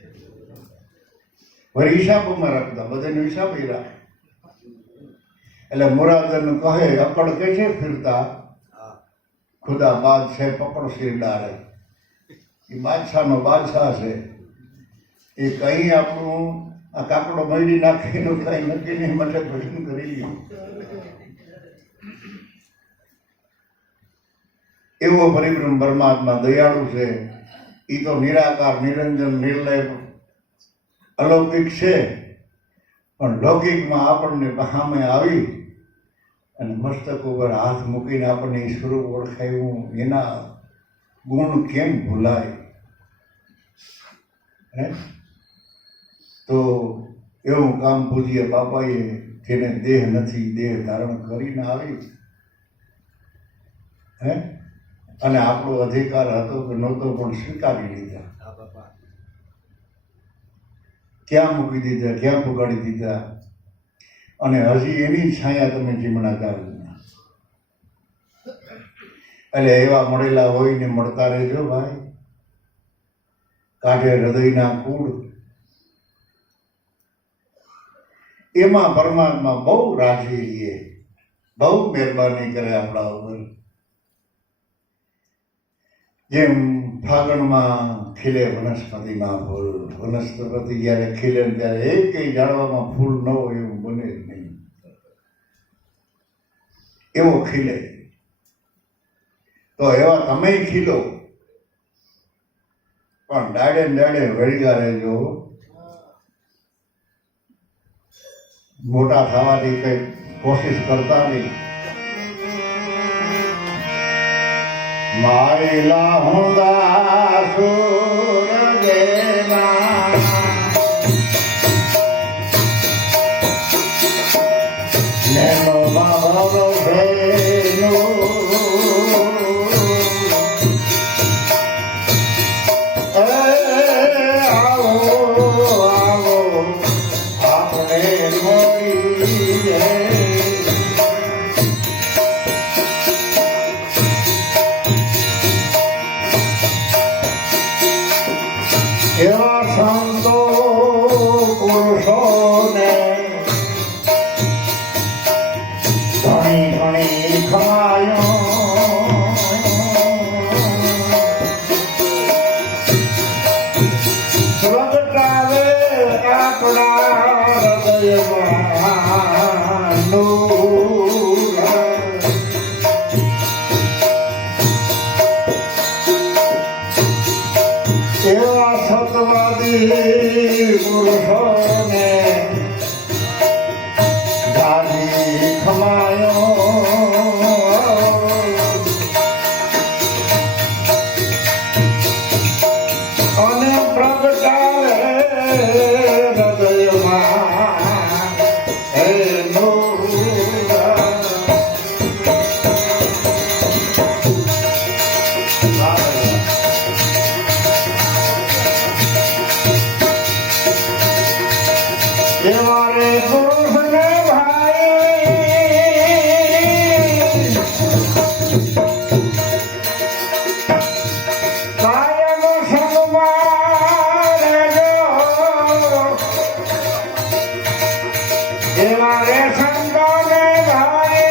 વળી હિસાબોમાં રાખતા, બધાનો હિસાબ એ રાખે. એટલે મુરાદન કહે અકડ કે છે ફિરતા ખુદા બાદશાહ પકડ સિર ડારે. એ બાદશાહનો બાદશાહ છે. એ કઈ આપણું આ કાકડો મળી નાખે એનું કઈ નક્કી નહીં, માટે ભજન કરી લ્યું. એવો પરિબ્રહ્મ પરમાત્મા દયાળુ છે. એ તો નિરાકાર નિરંજન નિર્લય અલૌકિક છે, પણ લૌકિકમાં આપણને સામે આવી અને મસ્તક ઉપર હાથ મૂકીને આપણને એ સ્વરૂપ ઓળખાયું. એના ગુણ કેમ ભૂલાય? તો એવું કામ પૂજ્ય બાપાએ જેને દેહ નથી દેહ ધારણ કરીને આવી અને આપણો અધિકાર હતો કે નહોતો પણ સ્વીકારી લીધા. ક્યાં મૂકી દીધા, ક્યાં પુગાડી દીધા. અને હજી એની છાયા તમે જીમણા ચાલના. એટલે એવા મળેલા હોય ને મળતા રહેજો ભાઈ. કાઢે હૃદયના કૂડ. એમાં પરમાત્મા બહુ રાજી રહીએ, બહુ મહેરબાની કરે આપણા ઉપર. જેમ ફાગણમાં ખીલે વનસ્પતિમાં ફૂલ. વનસ્પતિ જ્યારે ખીલે ત્યારે એક ઝાડવામાં ફૂલ ન હોય એવું બને જ નહીં. એવો ખીલે. તો એવા તમે ખીલો, પણ દાડે દાડે વળગા રહેજો. મોટા થવાની કઈ કોશિશ કરતા નહીં. મારેલા હોંદા સુર દેના નેનો બાબો ભેનો આવો આપણે મળીએ. એવા સતવાદી પુરુષોને ગાદી ખમાયો અને પ્રગટાવે હૃદયમાં હે એવારે પુરુષને ભાઈ કાયમ સંગમાં રહેજો એવારે સંતોને ભાઈ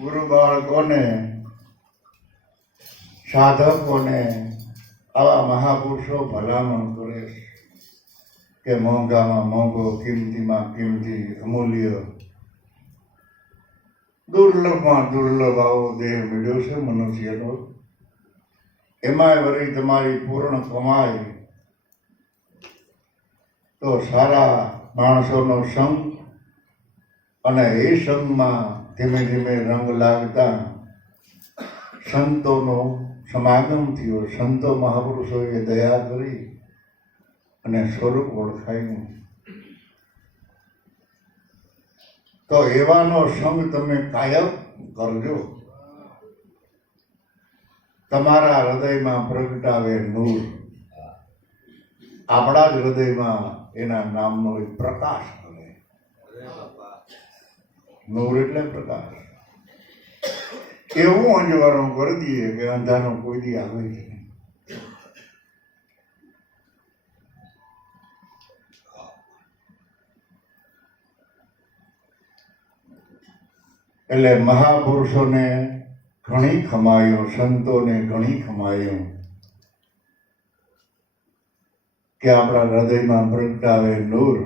ગુરુ બાળકોને સાધકોને આવા મહાપુરુષો ભલામણ કરે કે મોંઘામાં મોંઘો કિંમતીમાં કિંમતી અમૂલ્ય દુર્લભમાં દુર્લભ આવો દેહ મળ્યો છે મનુષ્યનો. એમાંય વળી તમારી પૂર્ણ કમાઈ તો સારા માણસોનો સંગ અને એ સંગમાં ધીમે ધીમે રંગ લાગતા સંતોનો સમાગમ થયો. સંતો મહાપુરુષોએ દયા કરી અને સ્વરૂપ ઓળખાયું. તો એવાનો સંગ તમે કાયમ કરજો. તમારા હૃદયમાં પ્રગટાવે નૂર. આપણા જ હૃદયમાં એના નામનો એક પ્રકાશ કરે. નૂર એટલે પ્રકાશ. એવું અંજવાળું કરી દઈએ કે અંધારો કોઈ દી આવે જ નહીં. એટલે મહાપુરુષોને ઘણી ખમાયો, સંતોને ઘણી ખમાયો. કે આપણા હૃદયમાં પ્રગટાવે નૂર.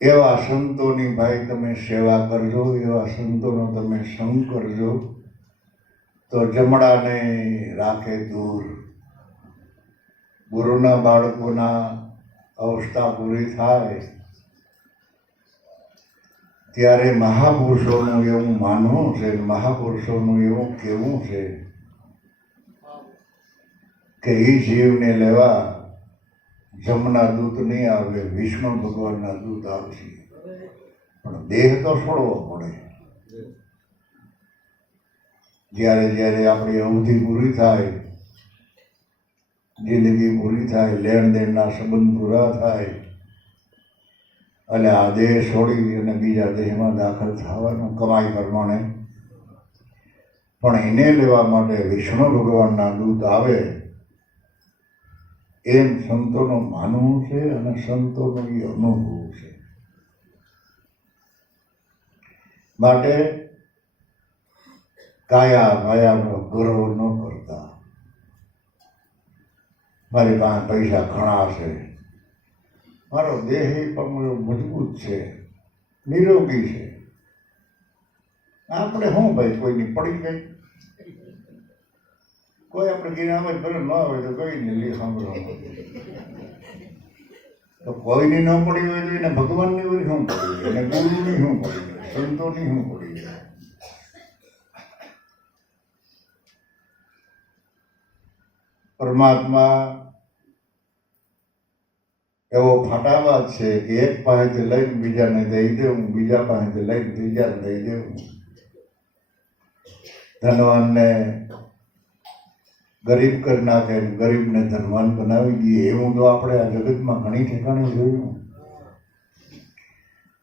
એવા સંતોની ભાઈ તમે સેવા કરજો, એવા સંતોનો તમે સંગ કરજો, તો જમણાને રાખે દૂર. ગુરુના બાળકોના અવસ્થા પૂરી થાય ત્યારે મહાપુરુષોનું એવું માનવું છે, મહાપુરુષોનું એવું કહેવું છે કે એ જીવને લેવા જમના દૂત નહીં આવે, વિષ્ણુ ભગવાનના દૂત આવશે. પણ દેહ તો છોડવો પડે. જ્યારે જ્યારે આપણી અવધિ પૂરી થાય, જિંદગી પૂરી થાય, લેણ દેણના સંબંધ પૂરા થાય, એટલે આ દેહ છોડી અને બીજા દેહમાં દાખલ થવાનું કમાઈ પ્રમાણે. પણ એને લેવા માટે વિષ્ણુ ભગવાનના દૂત આવે એમ સંતોનું માનવું છે અને સંતોનો એ અનુભવ છે. માટે કાયા માયાનો ગર્વ ન કરતા. મારી પાસે પૈસા ઘણા છે, મારો દેહ પણ મજબૂત છે, નિરોગી છે, આપણે શું ભાઈ કોઈની પડી ગઈ, કોઈ આપણે ગિરામે ભલે ન આવે તો કઈ નહીં લે સાંભળો. તો કોઈની ન પડી હોય તો એને ભગવાનની હોય શું પડી ગઈ, એને ગુરુની શું પડી ગઈ, સંતોની શું પડી ગઈ. પરમાત્મા એવો ફાટાવાદ છે કે એક પાસેથી લઈને બીજાને દઈ દેવું, બીજા પાસેથી લઈને ત્રીજાને દઈ દેવું. ધનવાનને ગરીબ કરી નાખે, ગરીબને ધનવાન બનાવી દઈએ, એવું તો આપણે આ જગતમાં ઘણી ઠેકાણે જોયું.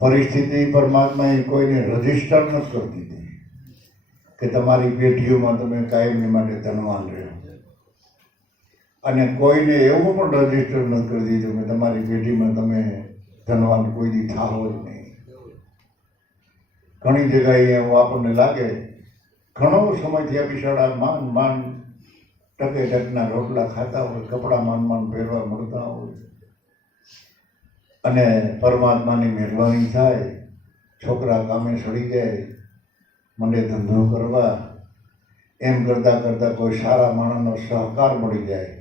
પરિસ્થિતિ પરમાત્માએ કોઈને રજીસ્ટર નથી કરી દીધી કે તમારી પેઢીઓમાં તમે કાયમની માટે ધનવાન રહ્યો, અને કોઈને એવું પણ રજીસ્ટર નથી કરી દીધું કે તમારી પેઢીમાં તમે ધનવાન કોઈ દી થાઓ જ નહીં. ઘણી જગ્યાએ એવું આપણને લાગે ઘણો સમયથી આ બિચારા માંડ ટકે ટકના રોટલા ખાતા હોય, કપડાં માંડ પહેરવા મળતા હોય, અને પરમાત્માની મહેરબાની થાય, છોકરા કામે સડી જાય, મને ધંધો કરવા, એમ કરતાં કરતાં કોઈ સારા માણસનો સહકાર મળી જાય,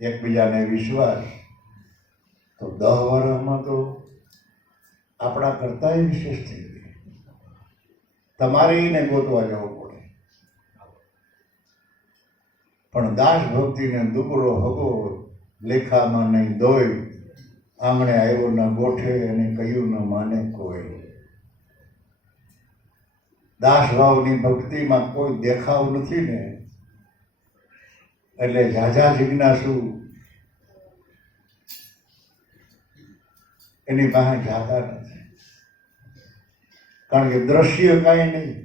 એકબીજાને વિશ્વાસ, તો 10 વર્ષમાં તો આપણા કરતાંય વિશેષ થઈ ગઈ. તમારે એને ગોતવા જવું પડે. પણ દાસ ભક્તિને દુબળો હગો લેખામાં નહીં દોય, આંગણે આવ્યો ના ગોઠે અને કહ્યું ન માને કોઈ. દાસ ભાવની ભક્તિમાં કોઈ દેખાવ નથી ને, એટલે ઝાઝા જિજ્ઞાસુ એની પાસે જાતા નથી, કારણ કે દ્રશ્ય કાંઈ નહીં.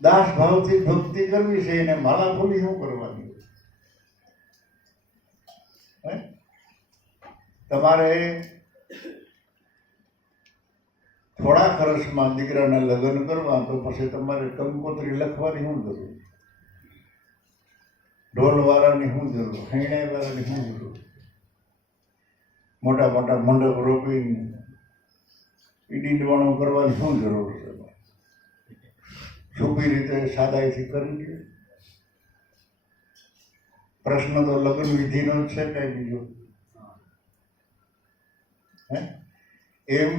દાસ ભાવથી ભક્તિ કરવી છે, એને માલા ફૂલી શું કરવાની? તમારે થોડા ખર્ચમાં દીકરાના લગ્ન કરવા, તો પછી તમારે કંકોત્રી લખવાની શું જરૂર, ઢોલવાળાની શું જરૂર, ખૈણાવાળાની શું જરૂર, મોટા મોટા મંડપ રોપીને ઈડીડવાણું કરવાની શું જરૂર છે? છૂપી રીતે સાદાઈથી કરી દે. પ્રશ્ન તો લગ્ન વિધિનો જ છે, કઈ બીજો. એમ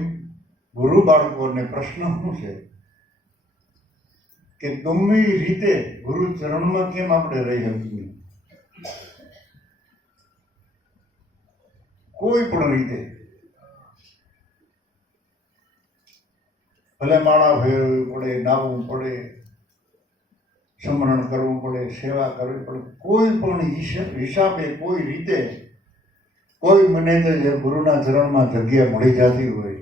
ગુરુ બાળકોને પ્રશ્ન શું છે કે ગમે રીતે ગુરુ ચરણમાં કેમ આપણે રહી શકીએ, કોઈ પણ રીતે. ભલે માળા ફેરવવી પડે, નાહવું પડે, સ્મરણ કરવું પડે, સેવા કરવી પડે, કોઈ પણ હિસાબે, કોઈ રીતે, કોઈ મિનિટે જે ગુરુના ચરણમાં જગ્યા મળી જતી હોય,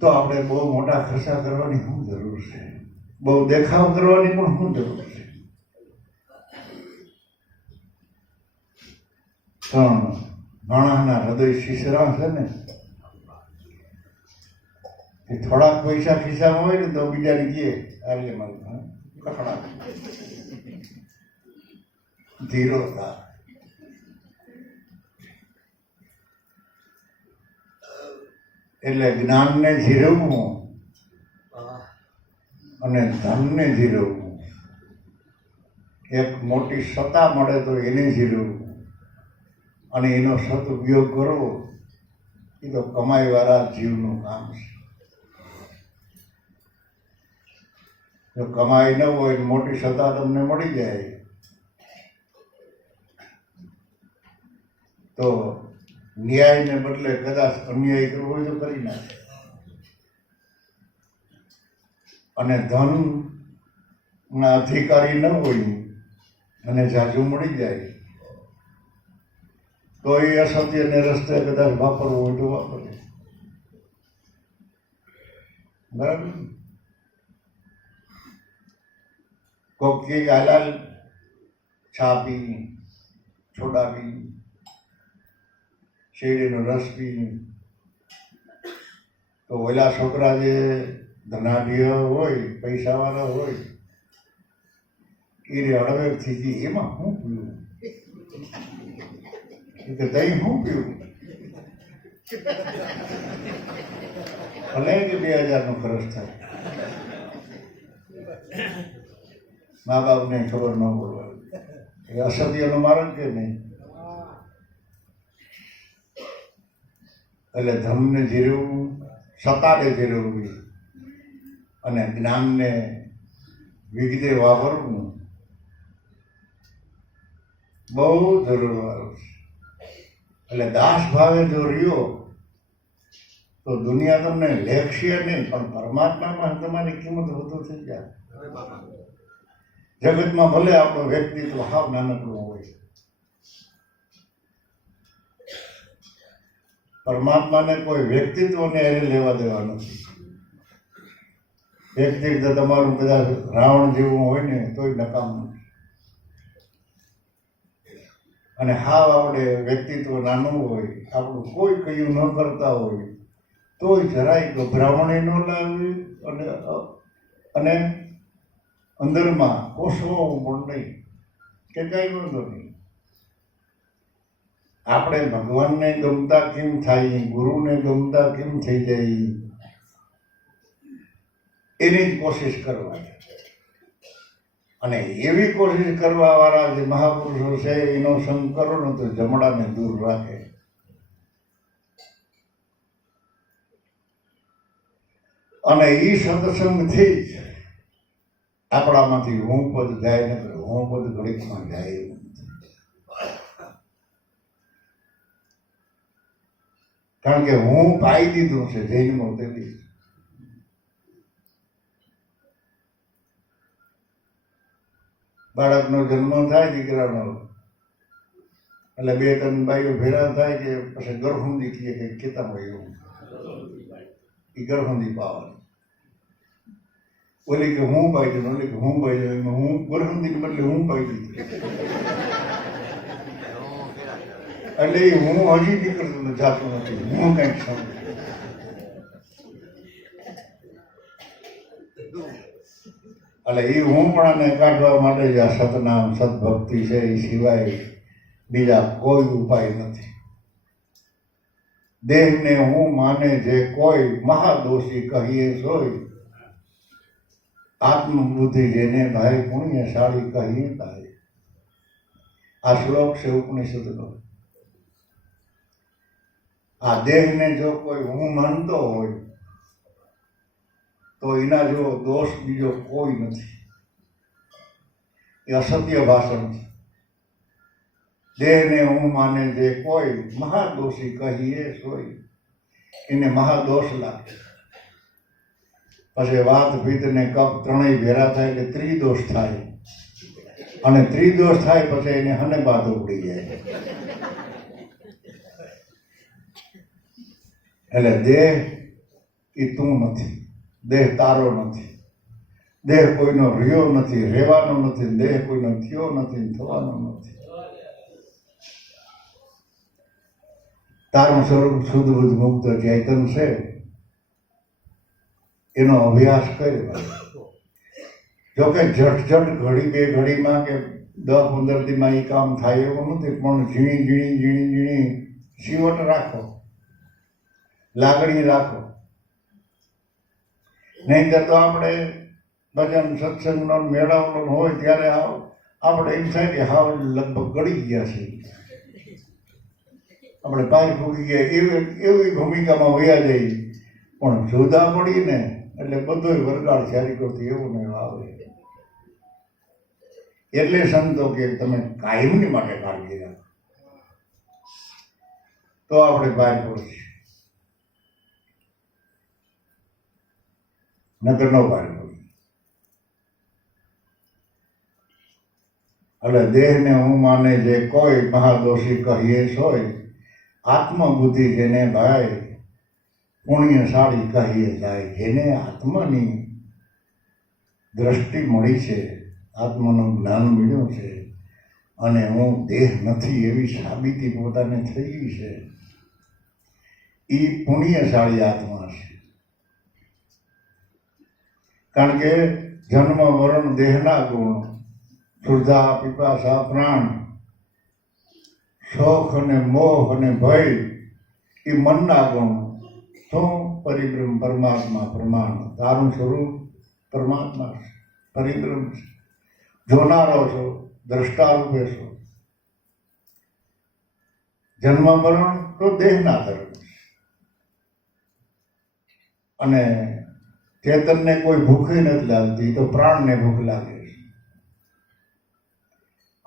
તો આપણે બહુ મોટા ખર્ચા કરવાની શું જરૂર છે? બહુ દેખાવ કરવાની પણ શું જરૂર છે? પણ માણસના હૃદય શીશરા છે ને, એ થોડાક પૈસા ખિસ્સામાં હોય ને તો બીજાને કહે આલે મારું કઠણા ધીરો થા. એટલે જ્ઞાનને જીરવવું અને ધનને જીરવવું, એક મોટી સત્તા મળે તો એને જીરવવું અને એનો સદુપયોગ કરવો, એ તો કમાઈવાળા જીવનું કામ છે. જો કમાઈ ન હોય, મોટી સત્તા તમને મળી જાય તો ન્યાયને બદલે કદાચ અન્યાય કરવો હોય તો કરી નાખે. અને ધનના અધિકારી ન હોય અને જાજુ મળી જાય તો એ અસત્યને રસ્તે કદાચ વાપરવું હોય તો વાપરે. બરાબર. કોક કે હાલાલ ચા પી, છોડા પી, શેરડીનો રસ પી, તો ઓલા છોકરા જે ધનાઢ્ય હોય, પૈસાવાળા હોય, એ રે હળવેકથી એમાં શું પીવું, કે દહીં શું પીવું, ભલે કે 2000નો ખર્ચ થાય, મા બાપને ખબર ન પડવા, એ અસત્યનો માર્ગ કે નહીં. એટલે ધનને જીરવવું, સત્તાને જીરવવી અને જ્ઞાનને વિગતે વાપરવું બહુ જરૂરવાળું છે. એટલે દાસ ભાવે જો રહ્યો તો દુનિયા તમને લેખશે નહીં, પણ પરમાત્મામાં તમારી કિંમત વધુ થઈ જાય. જગતમાં ભલે આપણું વ્યક્તિત્વ હાવ નાનકડું હોય, પરમાત્માને કોઈ વ્યક્તિત્વને એને લેવા દેવા નથી. વ્યક્તિત્વ તમારું કદાચ રાવણ જેવું હોય ને તોય નકામું નથી. અને હાવ આપણે વ્યક્તિત્વ નાનું હોય, આપણું કોઈ કયું ન કરતા હોય તોય જરાય ગભરામણ ન લાવી અને અંદરમાં કોસવું પણ નહીં કે કઈ વાંધો નહીં. આપણે ભગવાનને ગમતા કેમ થાય, ગુરુને ગમતા કેમ થઈ જાય, એની જ કોશિશ કરવાની. અને એવી કોશિશ કરવા વાળા જે મહાપુરુષો છે એનો સંગ કરો ને તો જમડાને દૂર રાખે. અને એ સત્સંગથી જ આપણામાંથી હું પદ જાય ને હું પદ ઘડીકમાં જાય. કારણ કે હું પાઈ દીધું છે જૈન મોતેથી. બાળકનો જન્મ થાય દીકરાનો એટલે 2-3 બાઈઓ ભેરા થાય કે પછી ગરહુંદી કહીએ કે કેતા હોય એવું, એ ગરહુંદી પાવાની. ઓલી કે હું પાઈ દઉં, ઓલી કે હું પાઈ દઉં, હું ગરહુંદી બદલે હું પાઈ દીધું. એટલે એ હું હજી નીકળતું જાતું નથી, હું કંઈક સમજુ. એટલે એ હું પણ કાઢવા માટે જ આ સતનામ સદભક્તિ છે, એ સિવાય બીજા કોઈ ઉપાય નથી. દેહને હું માને જે કોઈ મહાદોષી કહીએ સોય, આત્મબુદ્ધિ જેને ભાઈ પુણ્યશાળી કહીએ ભાઈ. આ શ્લોક છે ઉપનિષદનો. આ દેહને જો કોઈ હું માનતો હોય તો એના જો દોષ બીજો કોઈ નથી. એ અસત્ય ભાષણ છે. દેહને હું માને જે કોઈ મહાદોષી કહીએ સોય, એને મહાદોષ લાગે. પછી વાત પિત્ત ને કફ ત્રણેય ભેરા થાય એટલે ત્રિદોષ થાય, અને ત્રિદોષ થાય પછી એને હને બાદ ઉપડી જાય. એટલે દેહ એ તું નથી, દેહ તારો નથી, દેહ કોઈનો રહ્યો નથી, રહેવાનો નથી, દેહ કોઈનો થયો નથી, થવાનો નથી. તારું સ્વરૂપ શુદ્ધ બુદ્ધ મુક્ત ચૈતન છે, એનો અભ્યાસ કર્યો. જોકે ઝટ ઘડી બે ઘડીમાં કે 10-15 દીમાં એ કામ થાય એવું નથી, પણ ઝીણી સીવટ રાખો, લાગણી રાખો. નહીંતર તો આપણે ભજન સત્સંગનો મેળાવડો હોય ત્યારે આપણે એમ થાય કે હાવ લગભગ ગળી ગયા છે, આપણે પાર ફૂગી ગયા એવી ભૂમિકામાં વયા જઈએ. પણ જુદા પડીને એટલે બધોય વરગાડ ચારી કરતી એવું ને આવે. એટલે સંતો કે તમે કાયમની માટે કાળજી રાખો, તો આપણે બહાર પડશે, નગર નો બહાર પડે. એટલે દેહને હું માને જે કોઈ મહાદોષી કહીએ સોય, આત્મબુદ્ધિ જેને ભાઈ પુણ્યશાળી કહીએ જાય. જેને આત્માની દ્રષ્ટિ મળી છે, આત્માનું જ્ઞાન મળ્યું છે અને હું દેહ નથી એવી સાબિતી પોતાને થઈ ગઈ છે, એ પુણ્યશાળી આત્મા છે. કારણ કે જન્મ મરણ દેહના ગુણ, ક્ષુધા પીપાસા પ્રાણ, શોખ અને મોહ અને ભય એ મનના ગુણ. શું પરિબ્રહ્મ પરમાત્મા પ્રમાણ, તારું સ્વરૂપ પરમાત્મા છે, પરિબ્રહ્મ છે. જોનારો છો, દ્રષ્ટા રૂપે છો. જન્મ મરણ તો દેહના ધર્મ છે. અને ચેતનને કોઈ ભૂખે નથી લાગતી, તો પ્રાણને ભૂખ લાગે છે.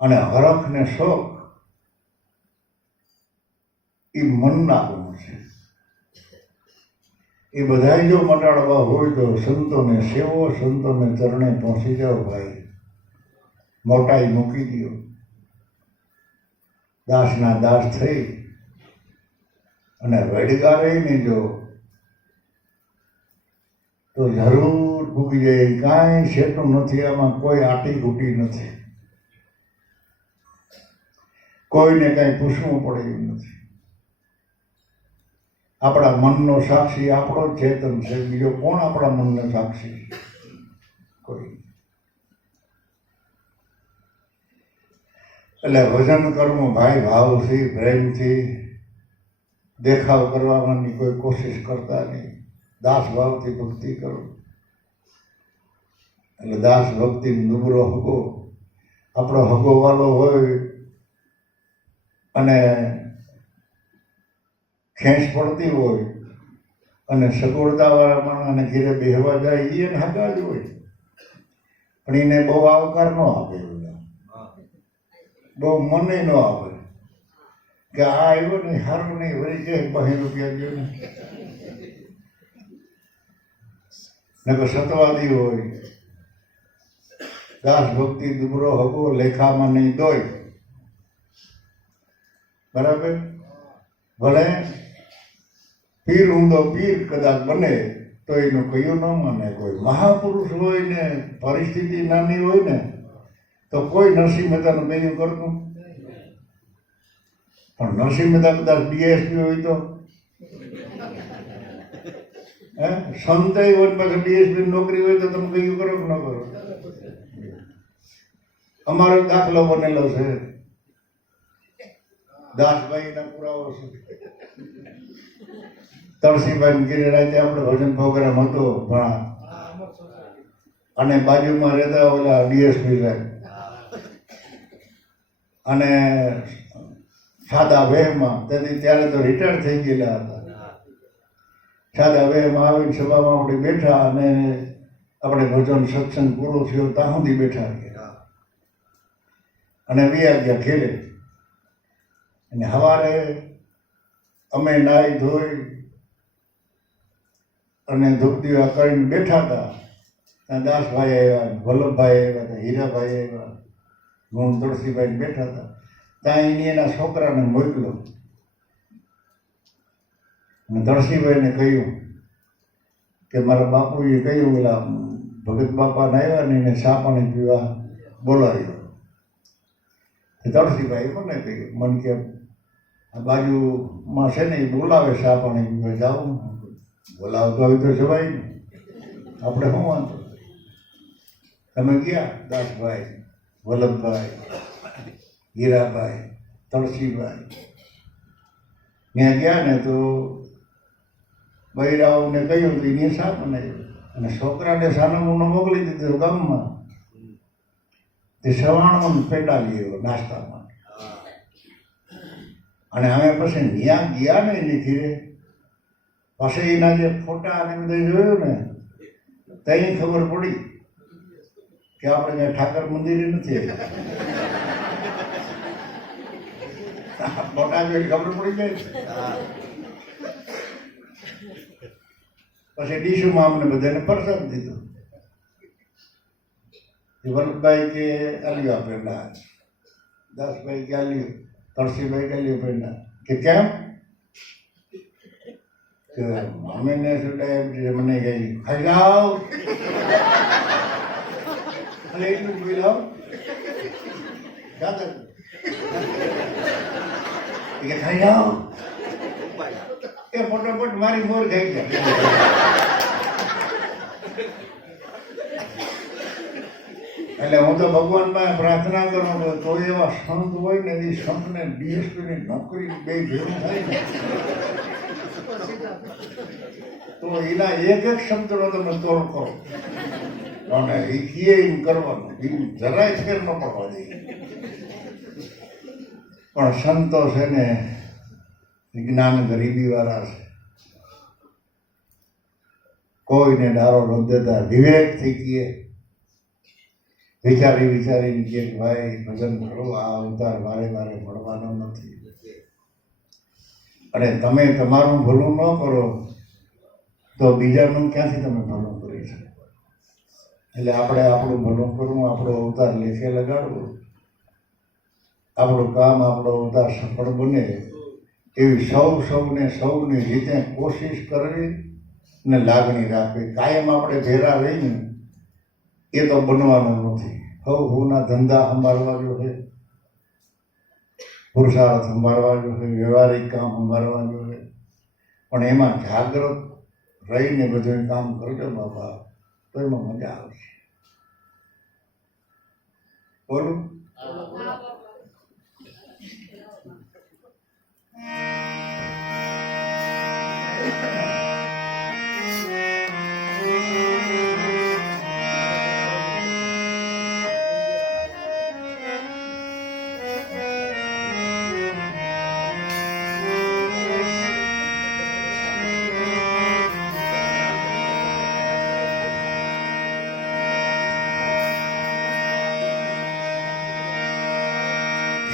અને હરખ ને શોખ એ મનના ગુણ છે. એ બધા જો મટાડવા હોય તો સંતોને સેવો, સંતોને ચરણે પહોંચી જાઓ ભાઈ, મોટાઈ મૂકી દો, દાસના દાસ થઈ અને વેડગા રહીને જો તો જરૂર ભૂગી જાય. કાંઈ શેઠું નથી આમાં, કોઈ આટી ઘૂટી નથી, કોઈને કાંઈ પૂછવું પડે એવું નથી. આપણા મનનો સાક્ષી આપણો જ ચેતન છે, બીજો કોણ આપણા મનનો સાક્ષી? કોઈ. એટલે ભજન કરવું ભાઈ ભાવથી, પ્રેમથી, દેખાવ કરવાની કોઈ કોશિશ કરતા નહીં. દાસ ભાવથી ભક્તિ કરો. એટલે દાસ ભક્તિ દુબળો હગો, આપણો હગો વાલો હોય અને ખેંચ પડતી હોય અને સગવડતાવાળા માણસને ઘેરે બેહવા જાય એને હગા જ હોય, પણ એને બહુ આવકાર ન આપે, બહુ મને ન આવે કે આ આવ્યો ને સારું નહીં, વળી જાય 2 રૂપિયા ગયો ને તો સતવાદી હોય. દાસ ભક્તિ દુબળો હગો, લેખામાં નહીં દોય. બરાબર? ભલે પીર ઊંધો પીર કદાચ બને તો એનું કયું ન માને કોઈ. મહાપુરુષ હોય ને પરિસ્થિતિ નાની હોય ને તો કોઈ નરસિંહ મહેતાનું કયું કરતું, પણ નરસિંહ મહેતા કદાચ ડીએસપી હોય તો સંત હોય પાછું ડીએસપી નોકરી હોય તો તમે કયું કરો કે ન કરો? અમારો દાખલો બનેલો છે, દાસભાઈના પુરાવો છે. તળસીભાઈ ગીરે રાતે આપણે ભજન પ્રોગ્રામ હતો ભણા, અને બાજુમાં રહેતા ઓલા ડીએસપી સાહેબ અને સાદા વેહમાં, ત્યારે તો રિટાયર થઈ ગયેલા હતા. સાદા વેહમાં આવીને સભામાં આપણે બેઠા અને આપણે ભજન સત્સંગ પૂરો થયો ત્યાં સુધી બેઠા ગયા અને વ્યા ગયા ખેલે. અને સવારે અમે નાહી ધોઈ અને ધૂપ દીવા કરીને બેઠા હતા. ત્યાં દાસભાઈ આવ્યા, વલ્લભભાઈ આવ્યા હતા, હીરાભાઈ આવ્યા, હું તુલસીભાઈ બેઠા હતા. ત્યાં એના છોકરાને મોકલો અને તુલસીભાઈને કહ્યું કે મારા બાપુએ કહ્યું પેલા ભગત બાપાને આવ્યા ને એને ચા પાણી પીવા બોલાવ્યો. તુલસીભાઈ મને કહ્યું, મને કે આ બાજુમાં છે ને એ બોલાવે ચા પાણી પીવા, જાઉં બોલાવતો હોય તો જવાય ને, આપણે શું વાંધો. તમે ગયા દાસભાઈ, વલ્લભભાઈ, હીરાભાઈ, તળસીભાઈ ત્યાં ગયા ને તો બૈરાઓને કહ્યું કે એને શા બનાવ્યું અને છોકરાને સાનામૂનો મોકલી દીધો ગામમાં. તે સવાણમાં પેટા લીધો નાસ્તામાં. અને અમે પછી ત્યાં ગયા ને એની ઘીરે પછી એના જે ફોટા અને બધું જોયું ને ત્યાં ખબર પડી કે આપણે ત્યાં ઠાકર મંદિરે નથી. ફોટા જોઈ ખબર પડી જાય. પછી ડીશુમાં અમને બધાને પ્રસાદ દીધો. વલ્લભભાઈ કે આલ્યો પેંડા, દાસભાઈ કે આલ્યો, તળસીભાઈ કે આલ્યો પેંડા. કે કેમ? કે અમે ને સુડાય મને ગઈ ખાઈ જાઓ એટલે એટલું બોલાવ દાદા કે ખાઈ જાઓ એ ફટાફટ મારી મોર ખાઈ જાય. એટલે હું તો ભગવાન પાસે પ્રાર્થના કરું કે કોઈ એવા સંત હોય ને એ સંતને ડીએસપીની નોકરી બે ભેગું થાય ને તો એના એક એક શબ્દનો તમે તોડ કરો અને એ કીએ એમ કરવાનું, એમ જરાય ફેર ન પડવા દઈએ. પણ સંતો છે ને જ્ઞાન ગરીબી વાળા છે. કોઈને ડારો ન દેતા, વિવેકથી કીએ, વિચારીને કે ભાઈ ભજન કરો, આ અવતાર વારે વારે મળવાનો નથી. અને તમે તમારું ભલું ન કરો તો બીજાનું ક્યાંથી તમે ભલું કરી શકો? એટલે આપણે આપણું ભલું કરવું, આપણો અવતાર લેખે લગાડવો, આપણું કામ, આપણો અવતાર સફળ બને એવી સૌની રીતે કોશિશ કરવી ને લાગણી રાખવી. કાયમ આપણે ભેરા રહીને એ તો બનવાનું નથી. હવના ધંધા સંભાળવા જોઈએ, પુરુષાર્થ સંભાળવા જોઈએ, વ્યવહારિક કામ સંભાળવા જોઈએ, પણ એમાં જાગૃત રહીને બધું કામ કરજો બાપા, તો એમાં મજા આવશે. બોલું?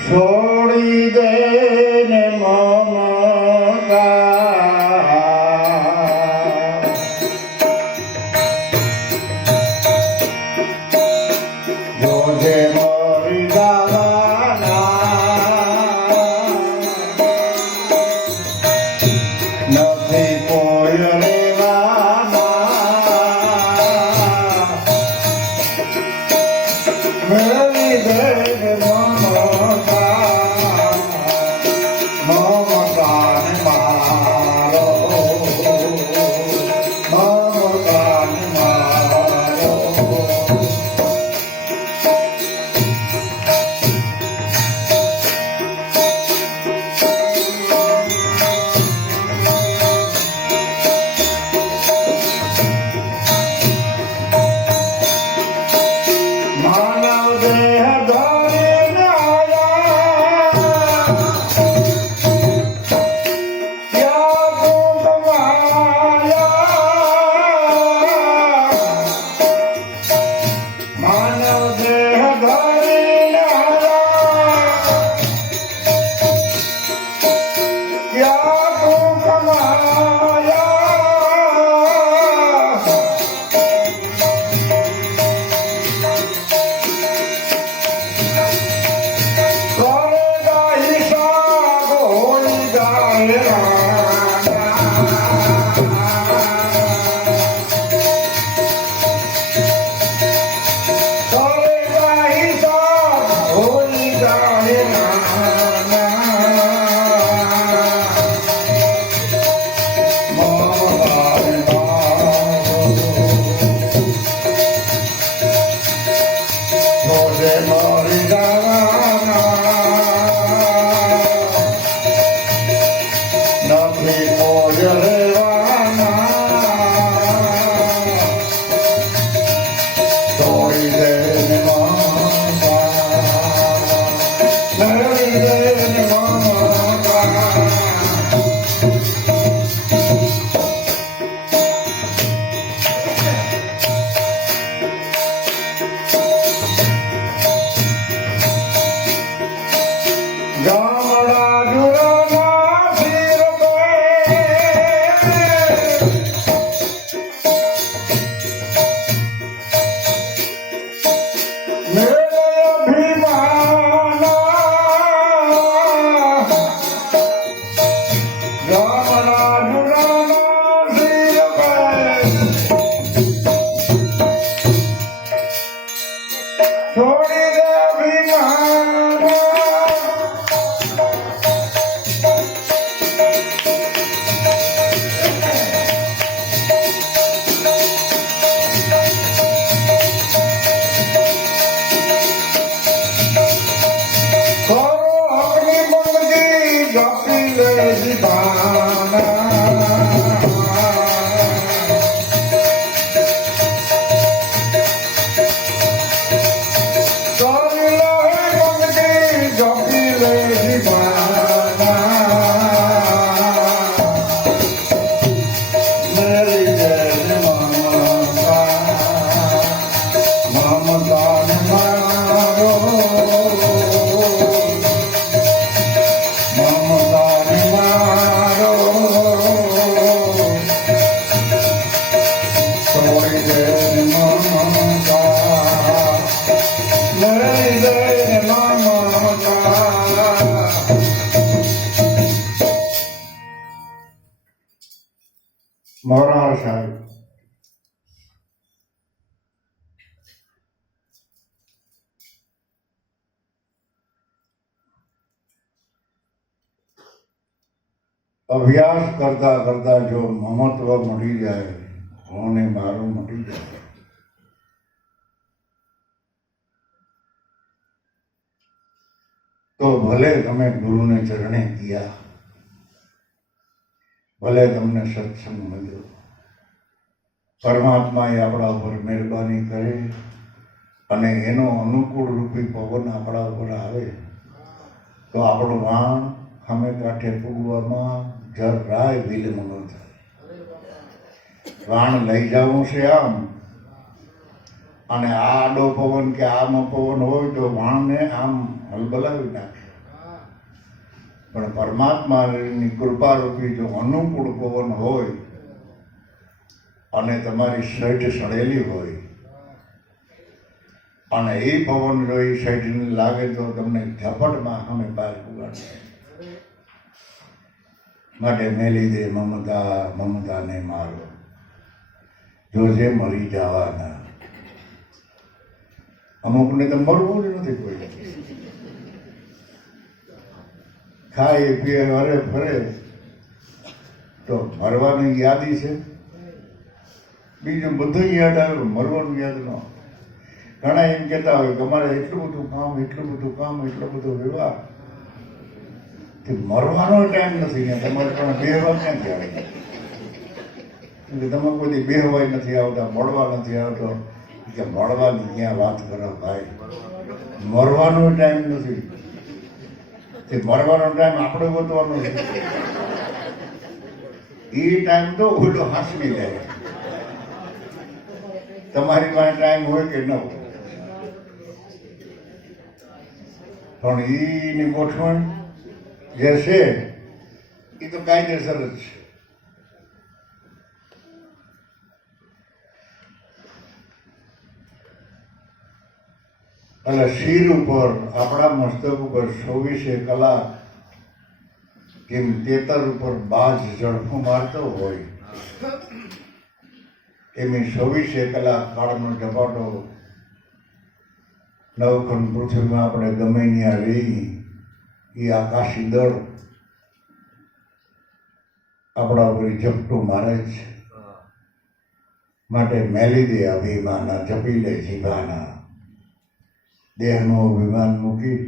છોડી દે ને મમતા, જોજે મોરી દાવાના, નથી કોઈ રેવાના, મેળવી દે ને મમતા. છે મરી જવાના નથી મોજ લેવાના તોડી દે ને મામા તોડી દે ને મામા ગામડા જુરાના શિર પે મેરે અભિમાના ગામડા જુરાના શિર પે છોડી દે અભિમાના મોરાર સાહેબ અભ્યાસ કરતા કરતા જો મમત્વ મળી જાય હું ને મારું મળી જાય તો ભલે તમે ગુરુને ચરણે ગયા ભલે તમને સત્સંગ મળ્યો પરમાત્મા એ આપણા ઉપર મહેરબાની કરે અને એનો અનુકૂળ રૂપી પવન આપણા ઉપર આવે તો આપણું વાણ સામે કાંઠે પૂગવામાં જરાય વિલંબ ન થાય વાણ લઈ જવું છે આમ અને આ આડો પવન કે આમાં પવન હોય તો વાણને આમ હલબલાવી નાખે પણ પરમાત્માની કૃપારૂપી જો અનુકૂળ પવન હોય અને તમારી શેઠ સડેલી હોય અને એ પવન જો એ શેઠને લાગે તો તમને ઝપટમાં સામે બહાર ઉગાડે માટે મેલી દે મમતા મમતાને મારો જોજે મરી જવાના અમુકને તો મરવું જ નથી કોઈ ખાય પીએ હરે ફરે તો મરવાની યાદી છે બીજું બધું યાદ આવે મરવાનું યાદ ન ઘણા એમ કહેતા હોય કે અમારે એટલું બધું કામ એટલો બધો વ્યવહાર કે મરવાનો ટાઈમ નથી ને તમારે પણ બેહવા ક્યાંથી આવે કે તમે કોઈ બેહવાય નથી આવતા મળવા નથી આવતો કે મળવાની ક્યાં વાત કરો ભાઈ મરવાનો ટાઈમ નથી તે મરવાનો ટાઈમ આપણે ગોતવાનો છે એ ટાઈમ તો ઓલો હાસવી જાય તમારી પાસે ટાઈમ હોય કે ન હોય પણ એની ગોઠવણ જે છે એ તો કાયદેસર જ છે એટલે શિર ઉપર આપણા મસ્તક ઉપર 24 કલાક કેમ તેતર ઉપર બાજ ઝડપું મારતો હોય એમ 24 કલાક કાળનો ઝપાટો નવખંડ પૃથ્વીમાં આપણે ગમે ત્યાં રહી એ આકાશી દળ આપણા ઉપર ઝપટું મારે છે માટે મેલી દે અભિમાના જપી લે જીભાના દેહનું અભિમાન મૂકી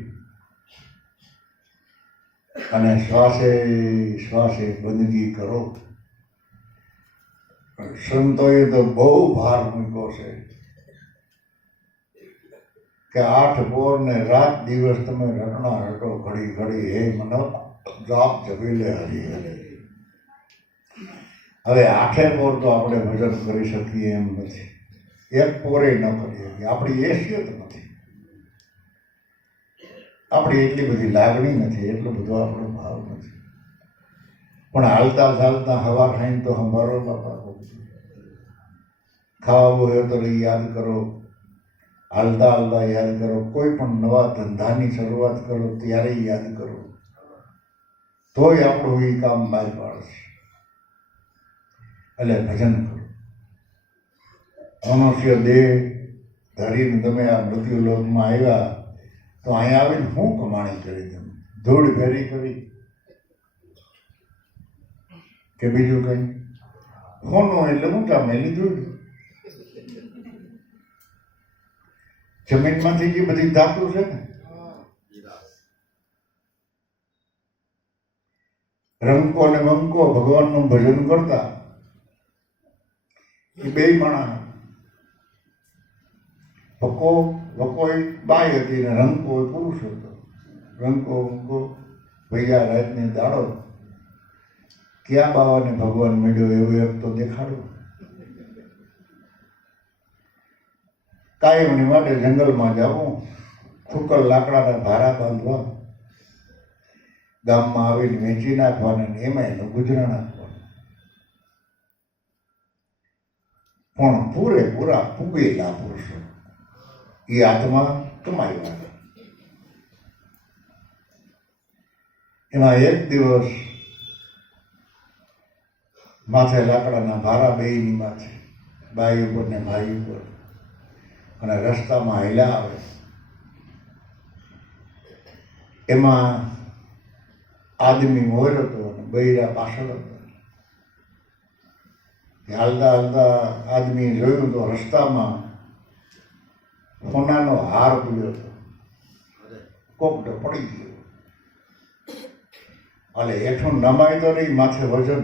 અને શ્વાસે શ્વાસે બંદગી કરો. સંતોએ તો બહુ ભાર મૂક્યો છે કે 8 પોર ને રાત દિવસ તમે રટણા રટો ઘડી ઘડી હે મનવ જાપ જપીલે હરી હરી. હવે 8 પોર તો આપણે ભજન કરી શકીએ એમ નથી, 1 પોરે ન કરી શકીએ. આપણી હેસિયત નથી, આપણી એટલી બધી લાગણી નથી, એટલો બધો આપણો ભાવ નથી. પણ હાલતા ચાલતા હવા ખાઈને તો સંભાળો બાપા. ખાવું હોય તો યાદ કરો, હાલતા હાલતા યાદ કરો, કોઈ પણ નવા ધંધાની શરૂઆત કરો ત્યારે યાદ કરો, તોય આપણું એ કામ બહાર પાડશે. એટલે ભજન કરો. મનુષ્ય દેહ ધરીને તમે આ મૃત્યુ લોકમાં આવ્યા તો અહીંયા આવીને શું કમાણી કરી? તમે ધૂળ ભેરી કરી કે બીજું કંઈ? હોનું એટલે ઊંચા મેં લીધું. જમીનમાંથી જે બધી ધાતુ છે ને, રંકો અને બંકો ભગવાનનું ભજન કરતા એ બે માણસ. વકોય બાઈ હતી ને રંકો પુરુષ હતો. રંકો બંકો ભૈયા રાતની દાડો ક્યાં બાવાને ભગવાન મળ્યો એવું એક તો દેખાડો. કાયમની માટે જંગલમાં જવું, થૂકલ લાકડાના ભારા બાંધવા, ગામમાં આવીને વેચી નાખવાના, એમાં એનું ગુજરાન આપવાનું. પણ પૂરેપૂરા પૂગેલા પુરુષો એ આત્મા કમાઈ. એમાં એક દિવસ માથે લાકડાના ભારા બેયની માથે, બાઈ ઉપર ને ભાઈ ઉપર, અને રસ્તામાં હાલ્યા આવે. એમાં આદમી મોર હતો અને બૈરા પાછળ હતો. હાલતા હાલતા આદમીએ જોયું તો રસ્તામાં સોનાનો હાર પડ્યો હતો. કોકડો પડી ગયો. એટલે હેઠું નમાય તો નહીં, માથે વજન,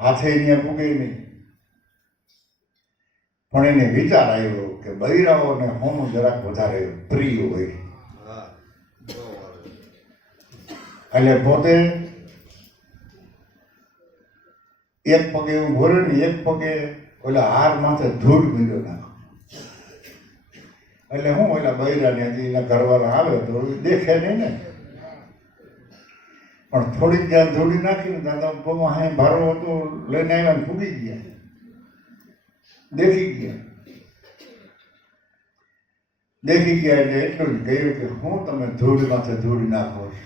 હાથે અહીંયા પૂગે નહીં. પણ એને વિચાર આવ્યો કે બૈરાઓને હોનું જરાક વધારે પ્રિય હોય. એટલે પોતે એક પગે ઊભો રહ્યો ને એક પગે ઓલા હાર માથે ધૂળ મીડ્યો નાખો. એટલે હું ઓલા બૈરાને એના ઘરવાળા આવે તો દેખે નહીં ને, પણ થોડીક જ્યાં ધૂળી નાખીને દાદા પગમાં હાઈ ભારો હતો લઈને આવ્યા ને ફૂગી ગયા, દેખી ગયા એટલે એટલું જ કહ્યું કે હું તમે ધૂળ માથે ધૂળ નાખો છો.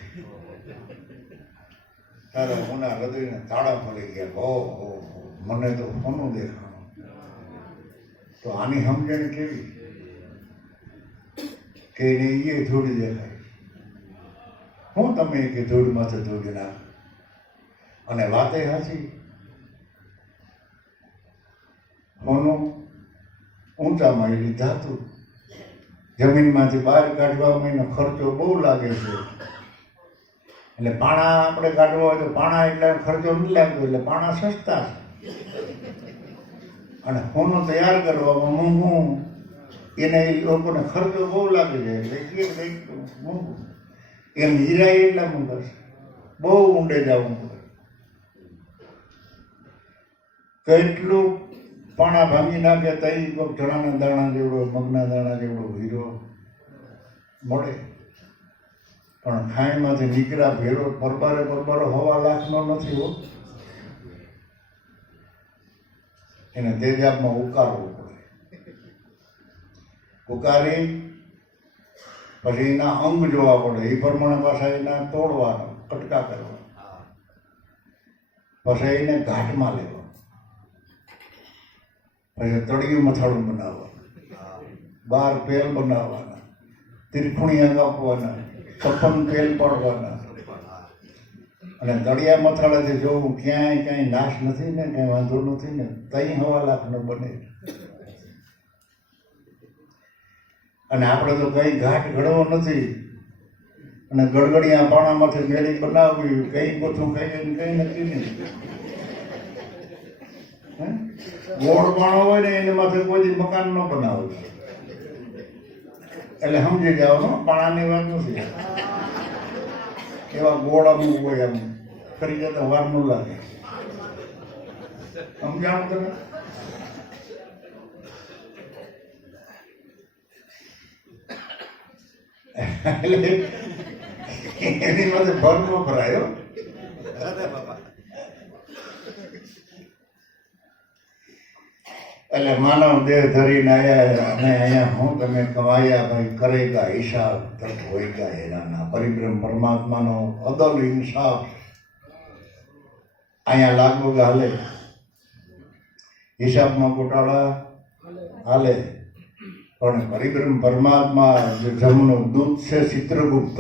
તારા હોના હૃદયને તાળા પડી ગયા. ઓહો, મને તો હોનું દેખાણું. તો આની સમજણ કેવી કે એને એ ધૂળ દેખાય. હું તમે કે ધૂળ માથે ધૂળ નાખ. અને વાતે હાચી, હોનું ઊંચામાં એની ધાતુ જમીનમાંથી બહાર કાઢવામાં એનો ખર્ચો બહુ લાગે છે. એટલે પાણા આપણે કાઢવા હોય તો પાણા એટલે ખર્ચો નથી લાગતો, એટલે પાણા સસ્તા છે. અને હોનું તૈયાર કરવામાં મોંઘું, એને એ લોકોને ખર્ચો બહુ લાગે છે, એટલે મોંઘું. એમ હીરા એટલા મોંઘા છે, બહુ ઊંડે જવું પડે. કેટલું પાણા ભાંગી નાખે તઈ ચણાના દાણા જેવડો, મગના દાણા જેવડો હીરો મળે. પણ ખાઈમાંથી નીકળ્યા ભેરો પરબારે 1.25 લાખનો નથી હો. એને તેજાબમાં ઉકાળવું પડે. ઉકાળી પછી એના અંગ જોવા પડે, એ પ્રમાણે પાછા એના તોડવાના, કટકા કરવા, પછી એને ઘાટમાં લેવા, પછી તળિયું મથાળું બનાવવાનું, 12 પેલ બનાવવાના, તીરખુણિયા કાપવાના, 56 પેલ પાડવાના. અને તળિયા મથાળાથી જોવું ક્યાંય કાંઈ નાશ નથી ને, કાંઈ વાંધો નથી ને, 3.25 લાખનો બને. અને આપણે તો કંઈ ઘાટ ઘડવો નથી, અને ગડગડિયા પાણામાંથી મેળી બનાવવી, કંઈ ગોથું કંઈ નક્કી નહીં. ગોળ પાણો હોય ને એની માથે કોઈ મકાન ન બનાવે, એટલે સમજી જાઓ પાણાની વાત નથી. એવા ગોળ અમુક હોય, આમ કરી જતા વાર ન લાગે. સમજાણું તમે? એટલે એની માથે ભર ન ભરાયો. એટલે માનવ દેહ ધરીને આવ્યા અને અહીંયા હું તમે કમાયા ભાઈ કરેગા હિસાબ તક હોયગા હેરાના. પરિબ્રહ્મ પરમાત્માનો અદલ ઇન્સાફ અહીંયા લાગુ હાલે, હિસાબમાં ગોટાળા હાલે. પણ પરિબ્રહ્મ પરમાત્મા જે જમનું દૂત છે ચિત્રગુપ્ત,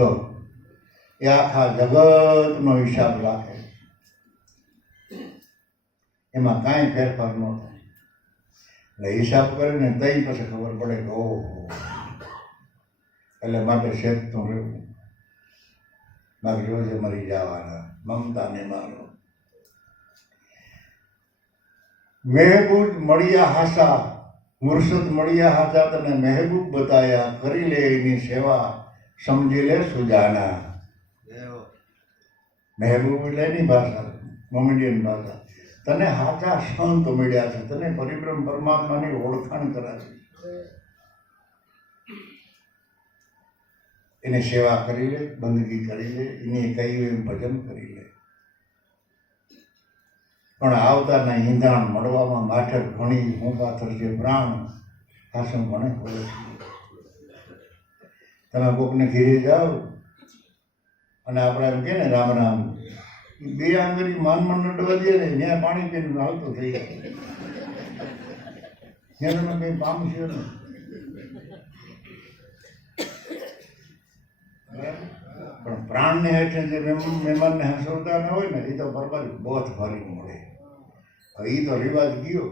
એ આખા જગતનો હિસાબ રાખે, એમાં કાંઈ ફેરફાર ન થાય. એટલે હિસાબ કરીને તઈ પછી ખબર પડે કે ઓહો, એટલે માટે શેકતું રહેવું. બાકી રોજે મરી જવાના, મમતાને મારો. મહેબૂબ મળ્યા હાસા, મુર્શદ મળ્યા હાસા, તને મહેબૂબ બતાયા, કરી લે એની સેવા, સમજી લે સુજાના. મહેબૂબ એટલે એની ભાષા, મોમેડિયન ભાષા. તને હાચા સંત મળ્યા છે, તને પરિબ્રહ્મ પરમાત્માની ઓળખાણ કરાવી, એની સેવા કરી લે, બંદગી કરી લે, એની કહ્યું એમ ભજન કરી લે. પણ આવતાના ઈંધાણ મળવામાં માઠક ઘણી હું પાથર છે પ્રાણ, હાસું ઘણે ખોલે છે. તમે કોકને ઘીરે જાઓ અને આપણે એમ કે ને રામ રામ, બે આંગળી માનમાં નડવા દે ને ત્યાં પાણી પીને હાલતો થઈ જાય, ત્યાં તમે કંઈ પામશો ને. પણ પ્રાણને હેઠે જે મહેમાનને હસવતા ન હોય ને, એ તો બરાબર બહુ ફરી મળે. હવે એ તો રિવાજ ગયો,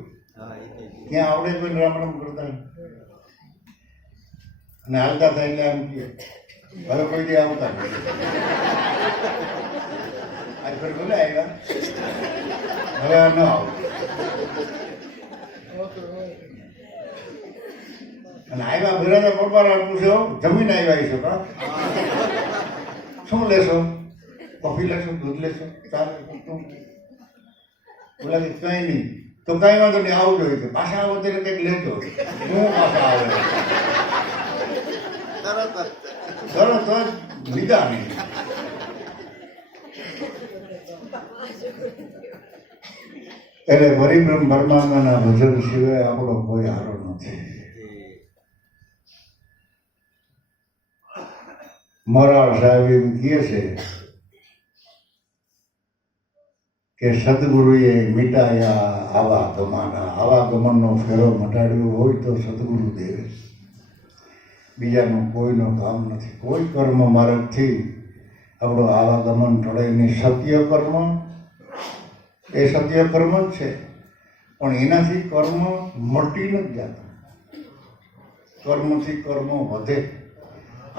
ક્યાં આવડે કોઈ રામ રામ કરતા અને હાલતા થાય એટલે આમ કહે હવે કોઈ દે આવતા આજ ફરી બોલે આવ્યા, હવે ન આવું. અને આવ્યા ભેરા બરબાર પૂછો જમીન આવ્યા છો કા, શું લેશો? કોફી લેશો, દૂધ લેશો, ચા લેશો? બોલા કે કઈ નહીં. તો કઈ વાંધો નહીં, આવજો. કે પાછા આવો ત્યારે કંઈક લેજો. હું પાછા આવે તરત જ લીધા નહીં. એટલે પરિબ્રહ્મ પરમાત્માના ભજન સિવાય આપણો કોઈ હારો નથી. મોરાળ સાહેબ એમ કહે છે કે સદગુરુએ મિટાયા આવાગમના. આવાગમનનો ફેરો મટાડ્યો હોય તો સદગુરુ દેવે, બીજાનું કોઈનું કામ નથી. કોઈ કર્મ માર્ગથી આપણો આવાગમન ટળે નહીં. સત્ય કર્મ એ સત્ય કર્મ જ છે, પણ એનાથી કર્મ મટી નથી જતા, કર્મથી કર્મ વધે.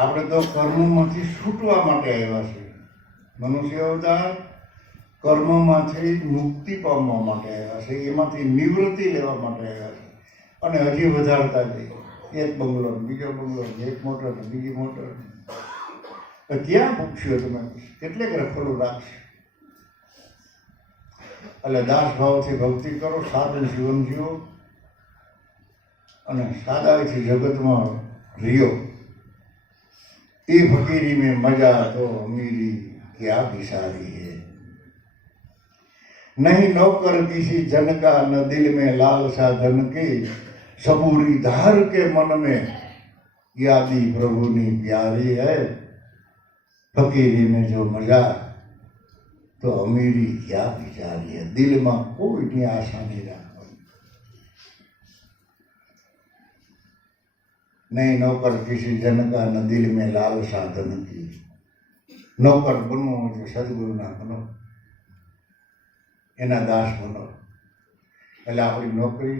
આપણે તો કર્મમાંથી છૂટવા માટે આવ્યા છીએ. મનુષ્ય અવતાર કર્મમાંથી મુક્તિ પામવા માટે આવ્યા છે, એમાંથી નિવૃત્તિ લેવા માટે આવ્યા છે. અને હજી વધારતા જઈએ, એક બંગલો, બીજો બંગલો, એક મોટર, બીજી મોટર. ક્યાં પૂછ્યો તમે? કેટલેક રખડું રાખશે. એટલે દાસ ભાવથી ભક્તિ કરો, સાદું જીવન જીવો અને સાદાઈથી જગતમાં રહ્યો. એ ફકીરી મેં મજા તો અમીરી ક્યાં બિસારી है. नहीं नौकर किसी जन का न दिल में लालसा धन की, सबूरी धार के मन में यादी प्रभुनी प्यारी है. फकीरी में जो मजा तो अमीरी क्या बिचारी है. दिलમાં કોઈની આશા નહીં રાખવાની. નહીં નौकर किसी जन का न दिल में लालसा धन की. નौकर બનવું હોય સદગુરુના બનો, એના દાસ બનો, એટલે આપણી નોકરી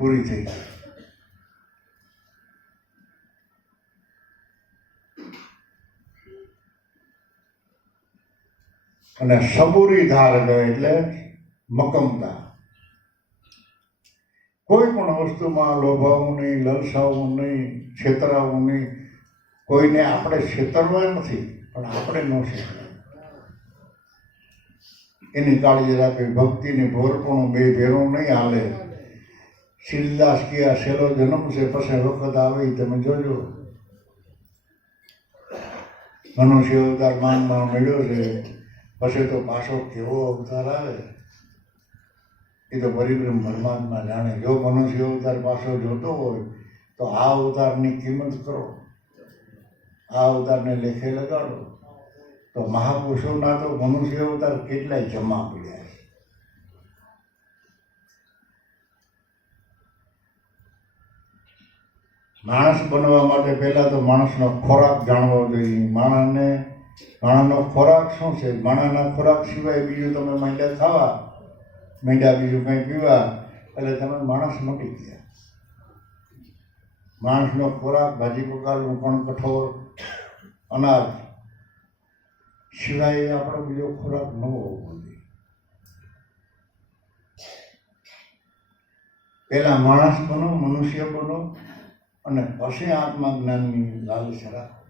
પૂરી થઈ જાય. અને સબૂરી ધાર ગયો એટલે મક્કમતા. કોઈ પણ વસ્તુમાં લોભાવું નહીં, લલસાવું નહીં, છેતરાવું નહીં. કોઈને આપણે છેતરવા નથી, પણ આપણે ન છેતરાય એની કાળજી રાખવી. ભક્તિની ભોરપણું બે ભેરું નહીં હાલે. શીલદાસ કે આ છેલ્લો જન્મ છે, પછી વખત આવે તમે જોજો. મનુષ્ય અવતાર માનમાં મળ્યો છે, પછી તો પાછો કેવો અવતાર આવે એ તો પરિબ્રહ્મ પરમાત્મા જાણે. જો મનુષ્ય અવતાર પાછો જોતો હોય તો આ અવતારની કિંમત કરો, આ અવતારને લેખે લગાડો. તો મહાપુરુષોના તો મનુષ્ય અવતાર કેટલાય જમા પડ્યા છે. માણસ બનવા માટે પહેલા તો માણસનો ખોરાક જાણવો જોઈએ. માણસનો ખોરાક શું છે? માણસના ખોરાક સિવાય બીજું તમે માંડ્યા ખાવા, માંડ્યા બીજું કંઈ પીવા, એટલે તમે માણસ મટી ગયા. માણસનો ખોરાક ભાજી પકાલનું પણ કઠોળ, અનાજ સિવાય આપણો બીજો ખોરાક ન હોવો જોઈએ. પહેલા માણસ બનો, મનુષ્ય બનો, અને પછી આત્મા જ્ઞાનની લાલચ રાખો.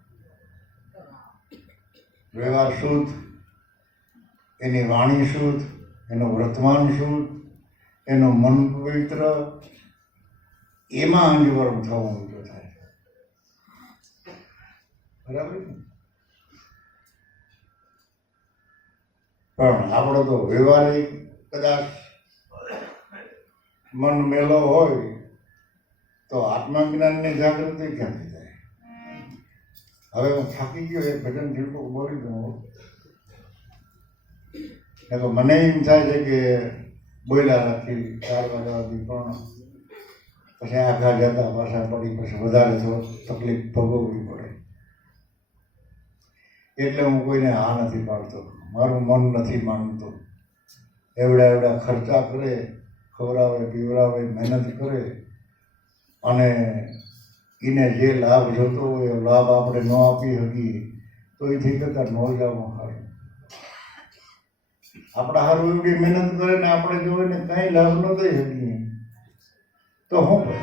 વ્યવહાર શુદ્ધ, એની વાણી શુદ્ધ, એનું વર્તમાન શુદ્ધ, એનું મન પવિત્ર, એમાં અંજવરણ થવું જો થાય. બરાબર ને? પણ આપણો તો વ્યવહારિક કદાચ મન મેલો હોય તો આત્મજ્ઞાનની જાગૃતિ ક્યાંથી થાય? હવે હું થાકી ગયો, એક ભજન ઝીણકું બોલી દઉં. તો મને એમ થાય છે કે બોલ્યા રાખી 4 વાગ્યા સુધી, પણ પછી આખા જતા પાછા પડી, પછી વધારે તકલીફ ભોગવવી પડે. એટલે હું કોઈને હા નથી પાડતો. મારું મન નથી માનતું. એવડા ખર્ચા કરે, ખવડાવે પીવડાવે, મહેનત કરે, અને એને જે લાભ જોતો હોય એ લાભ આપણે ન આપી શકીએ તો એથી કરતાં ન જવું સારું. આપણા સારું એવડી મહેનત કરે ને આપણે જો એને કાંઈ લાભ ન દઈ શકીએ તો શું કરે?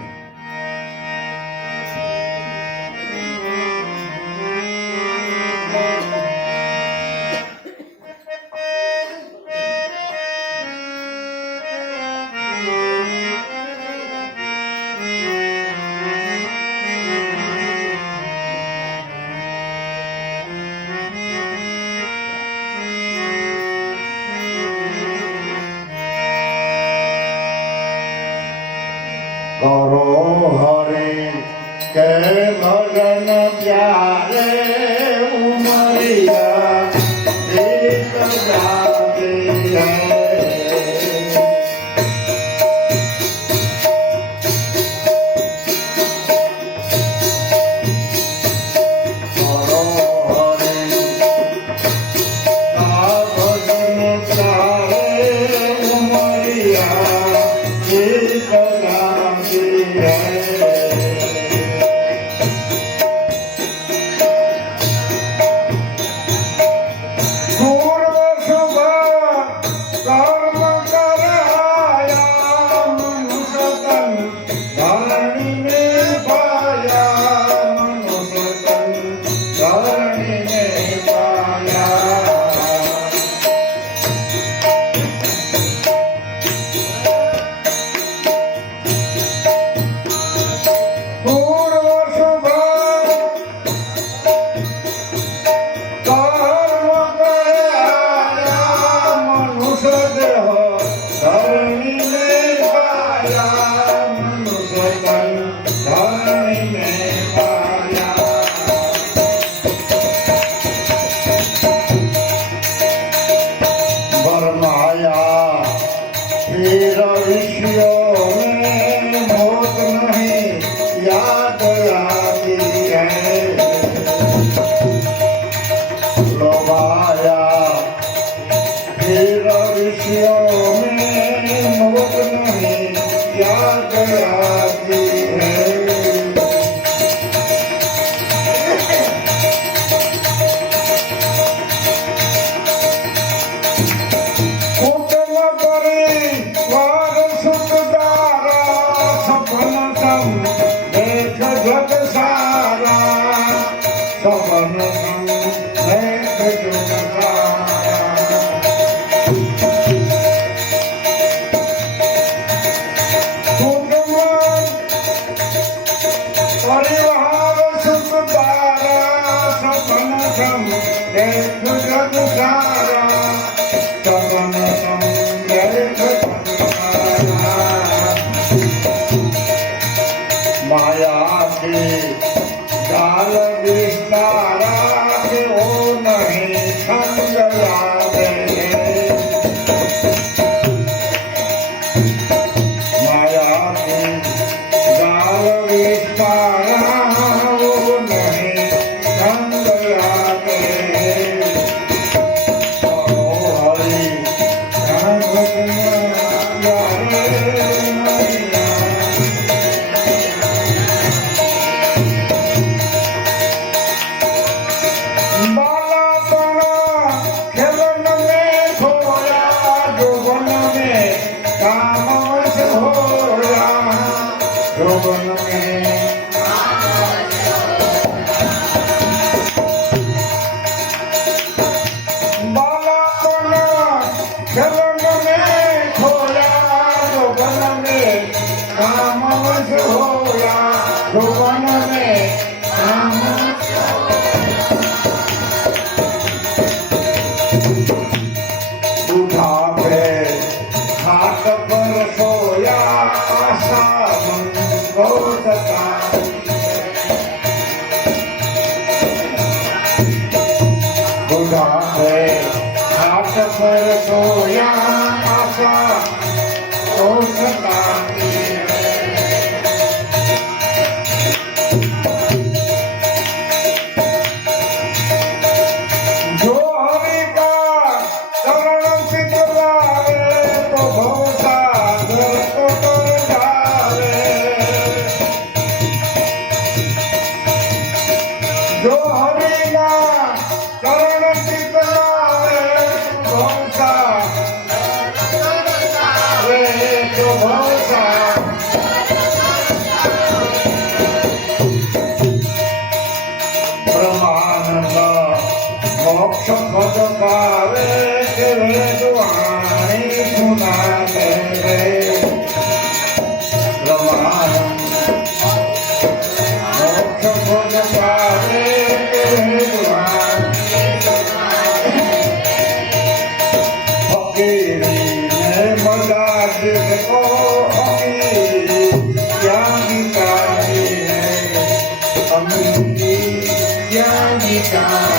કરો હરે કે ભજન પ્યારે ઉમરિયા એક જાતે माया के जाल विस्तारा के हो नहीं संग लागे माया के जाल विस्तारा हो नहीं संग लागे हरि हाथ पर सोया आशा हाथ पर सोया आशा जो हरि का चरण चितलावे तो भवसागर को तर जावे जो हरि का चरण चितलावे तो भवसागर ब्रह्मानंद मोक्ष पद पावे तेरे दुआनी सुनाते रे ब्रह्मानंद मोक्ष पद पावे तेरे दुआनी फकीरी ने मजा जिसको अमीरी क्या गीता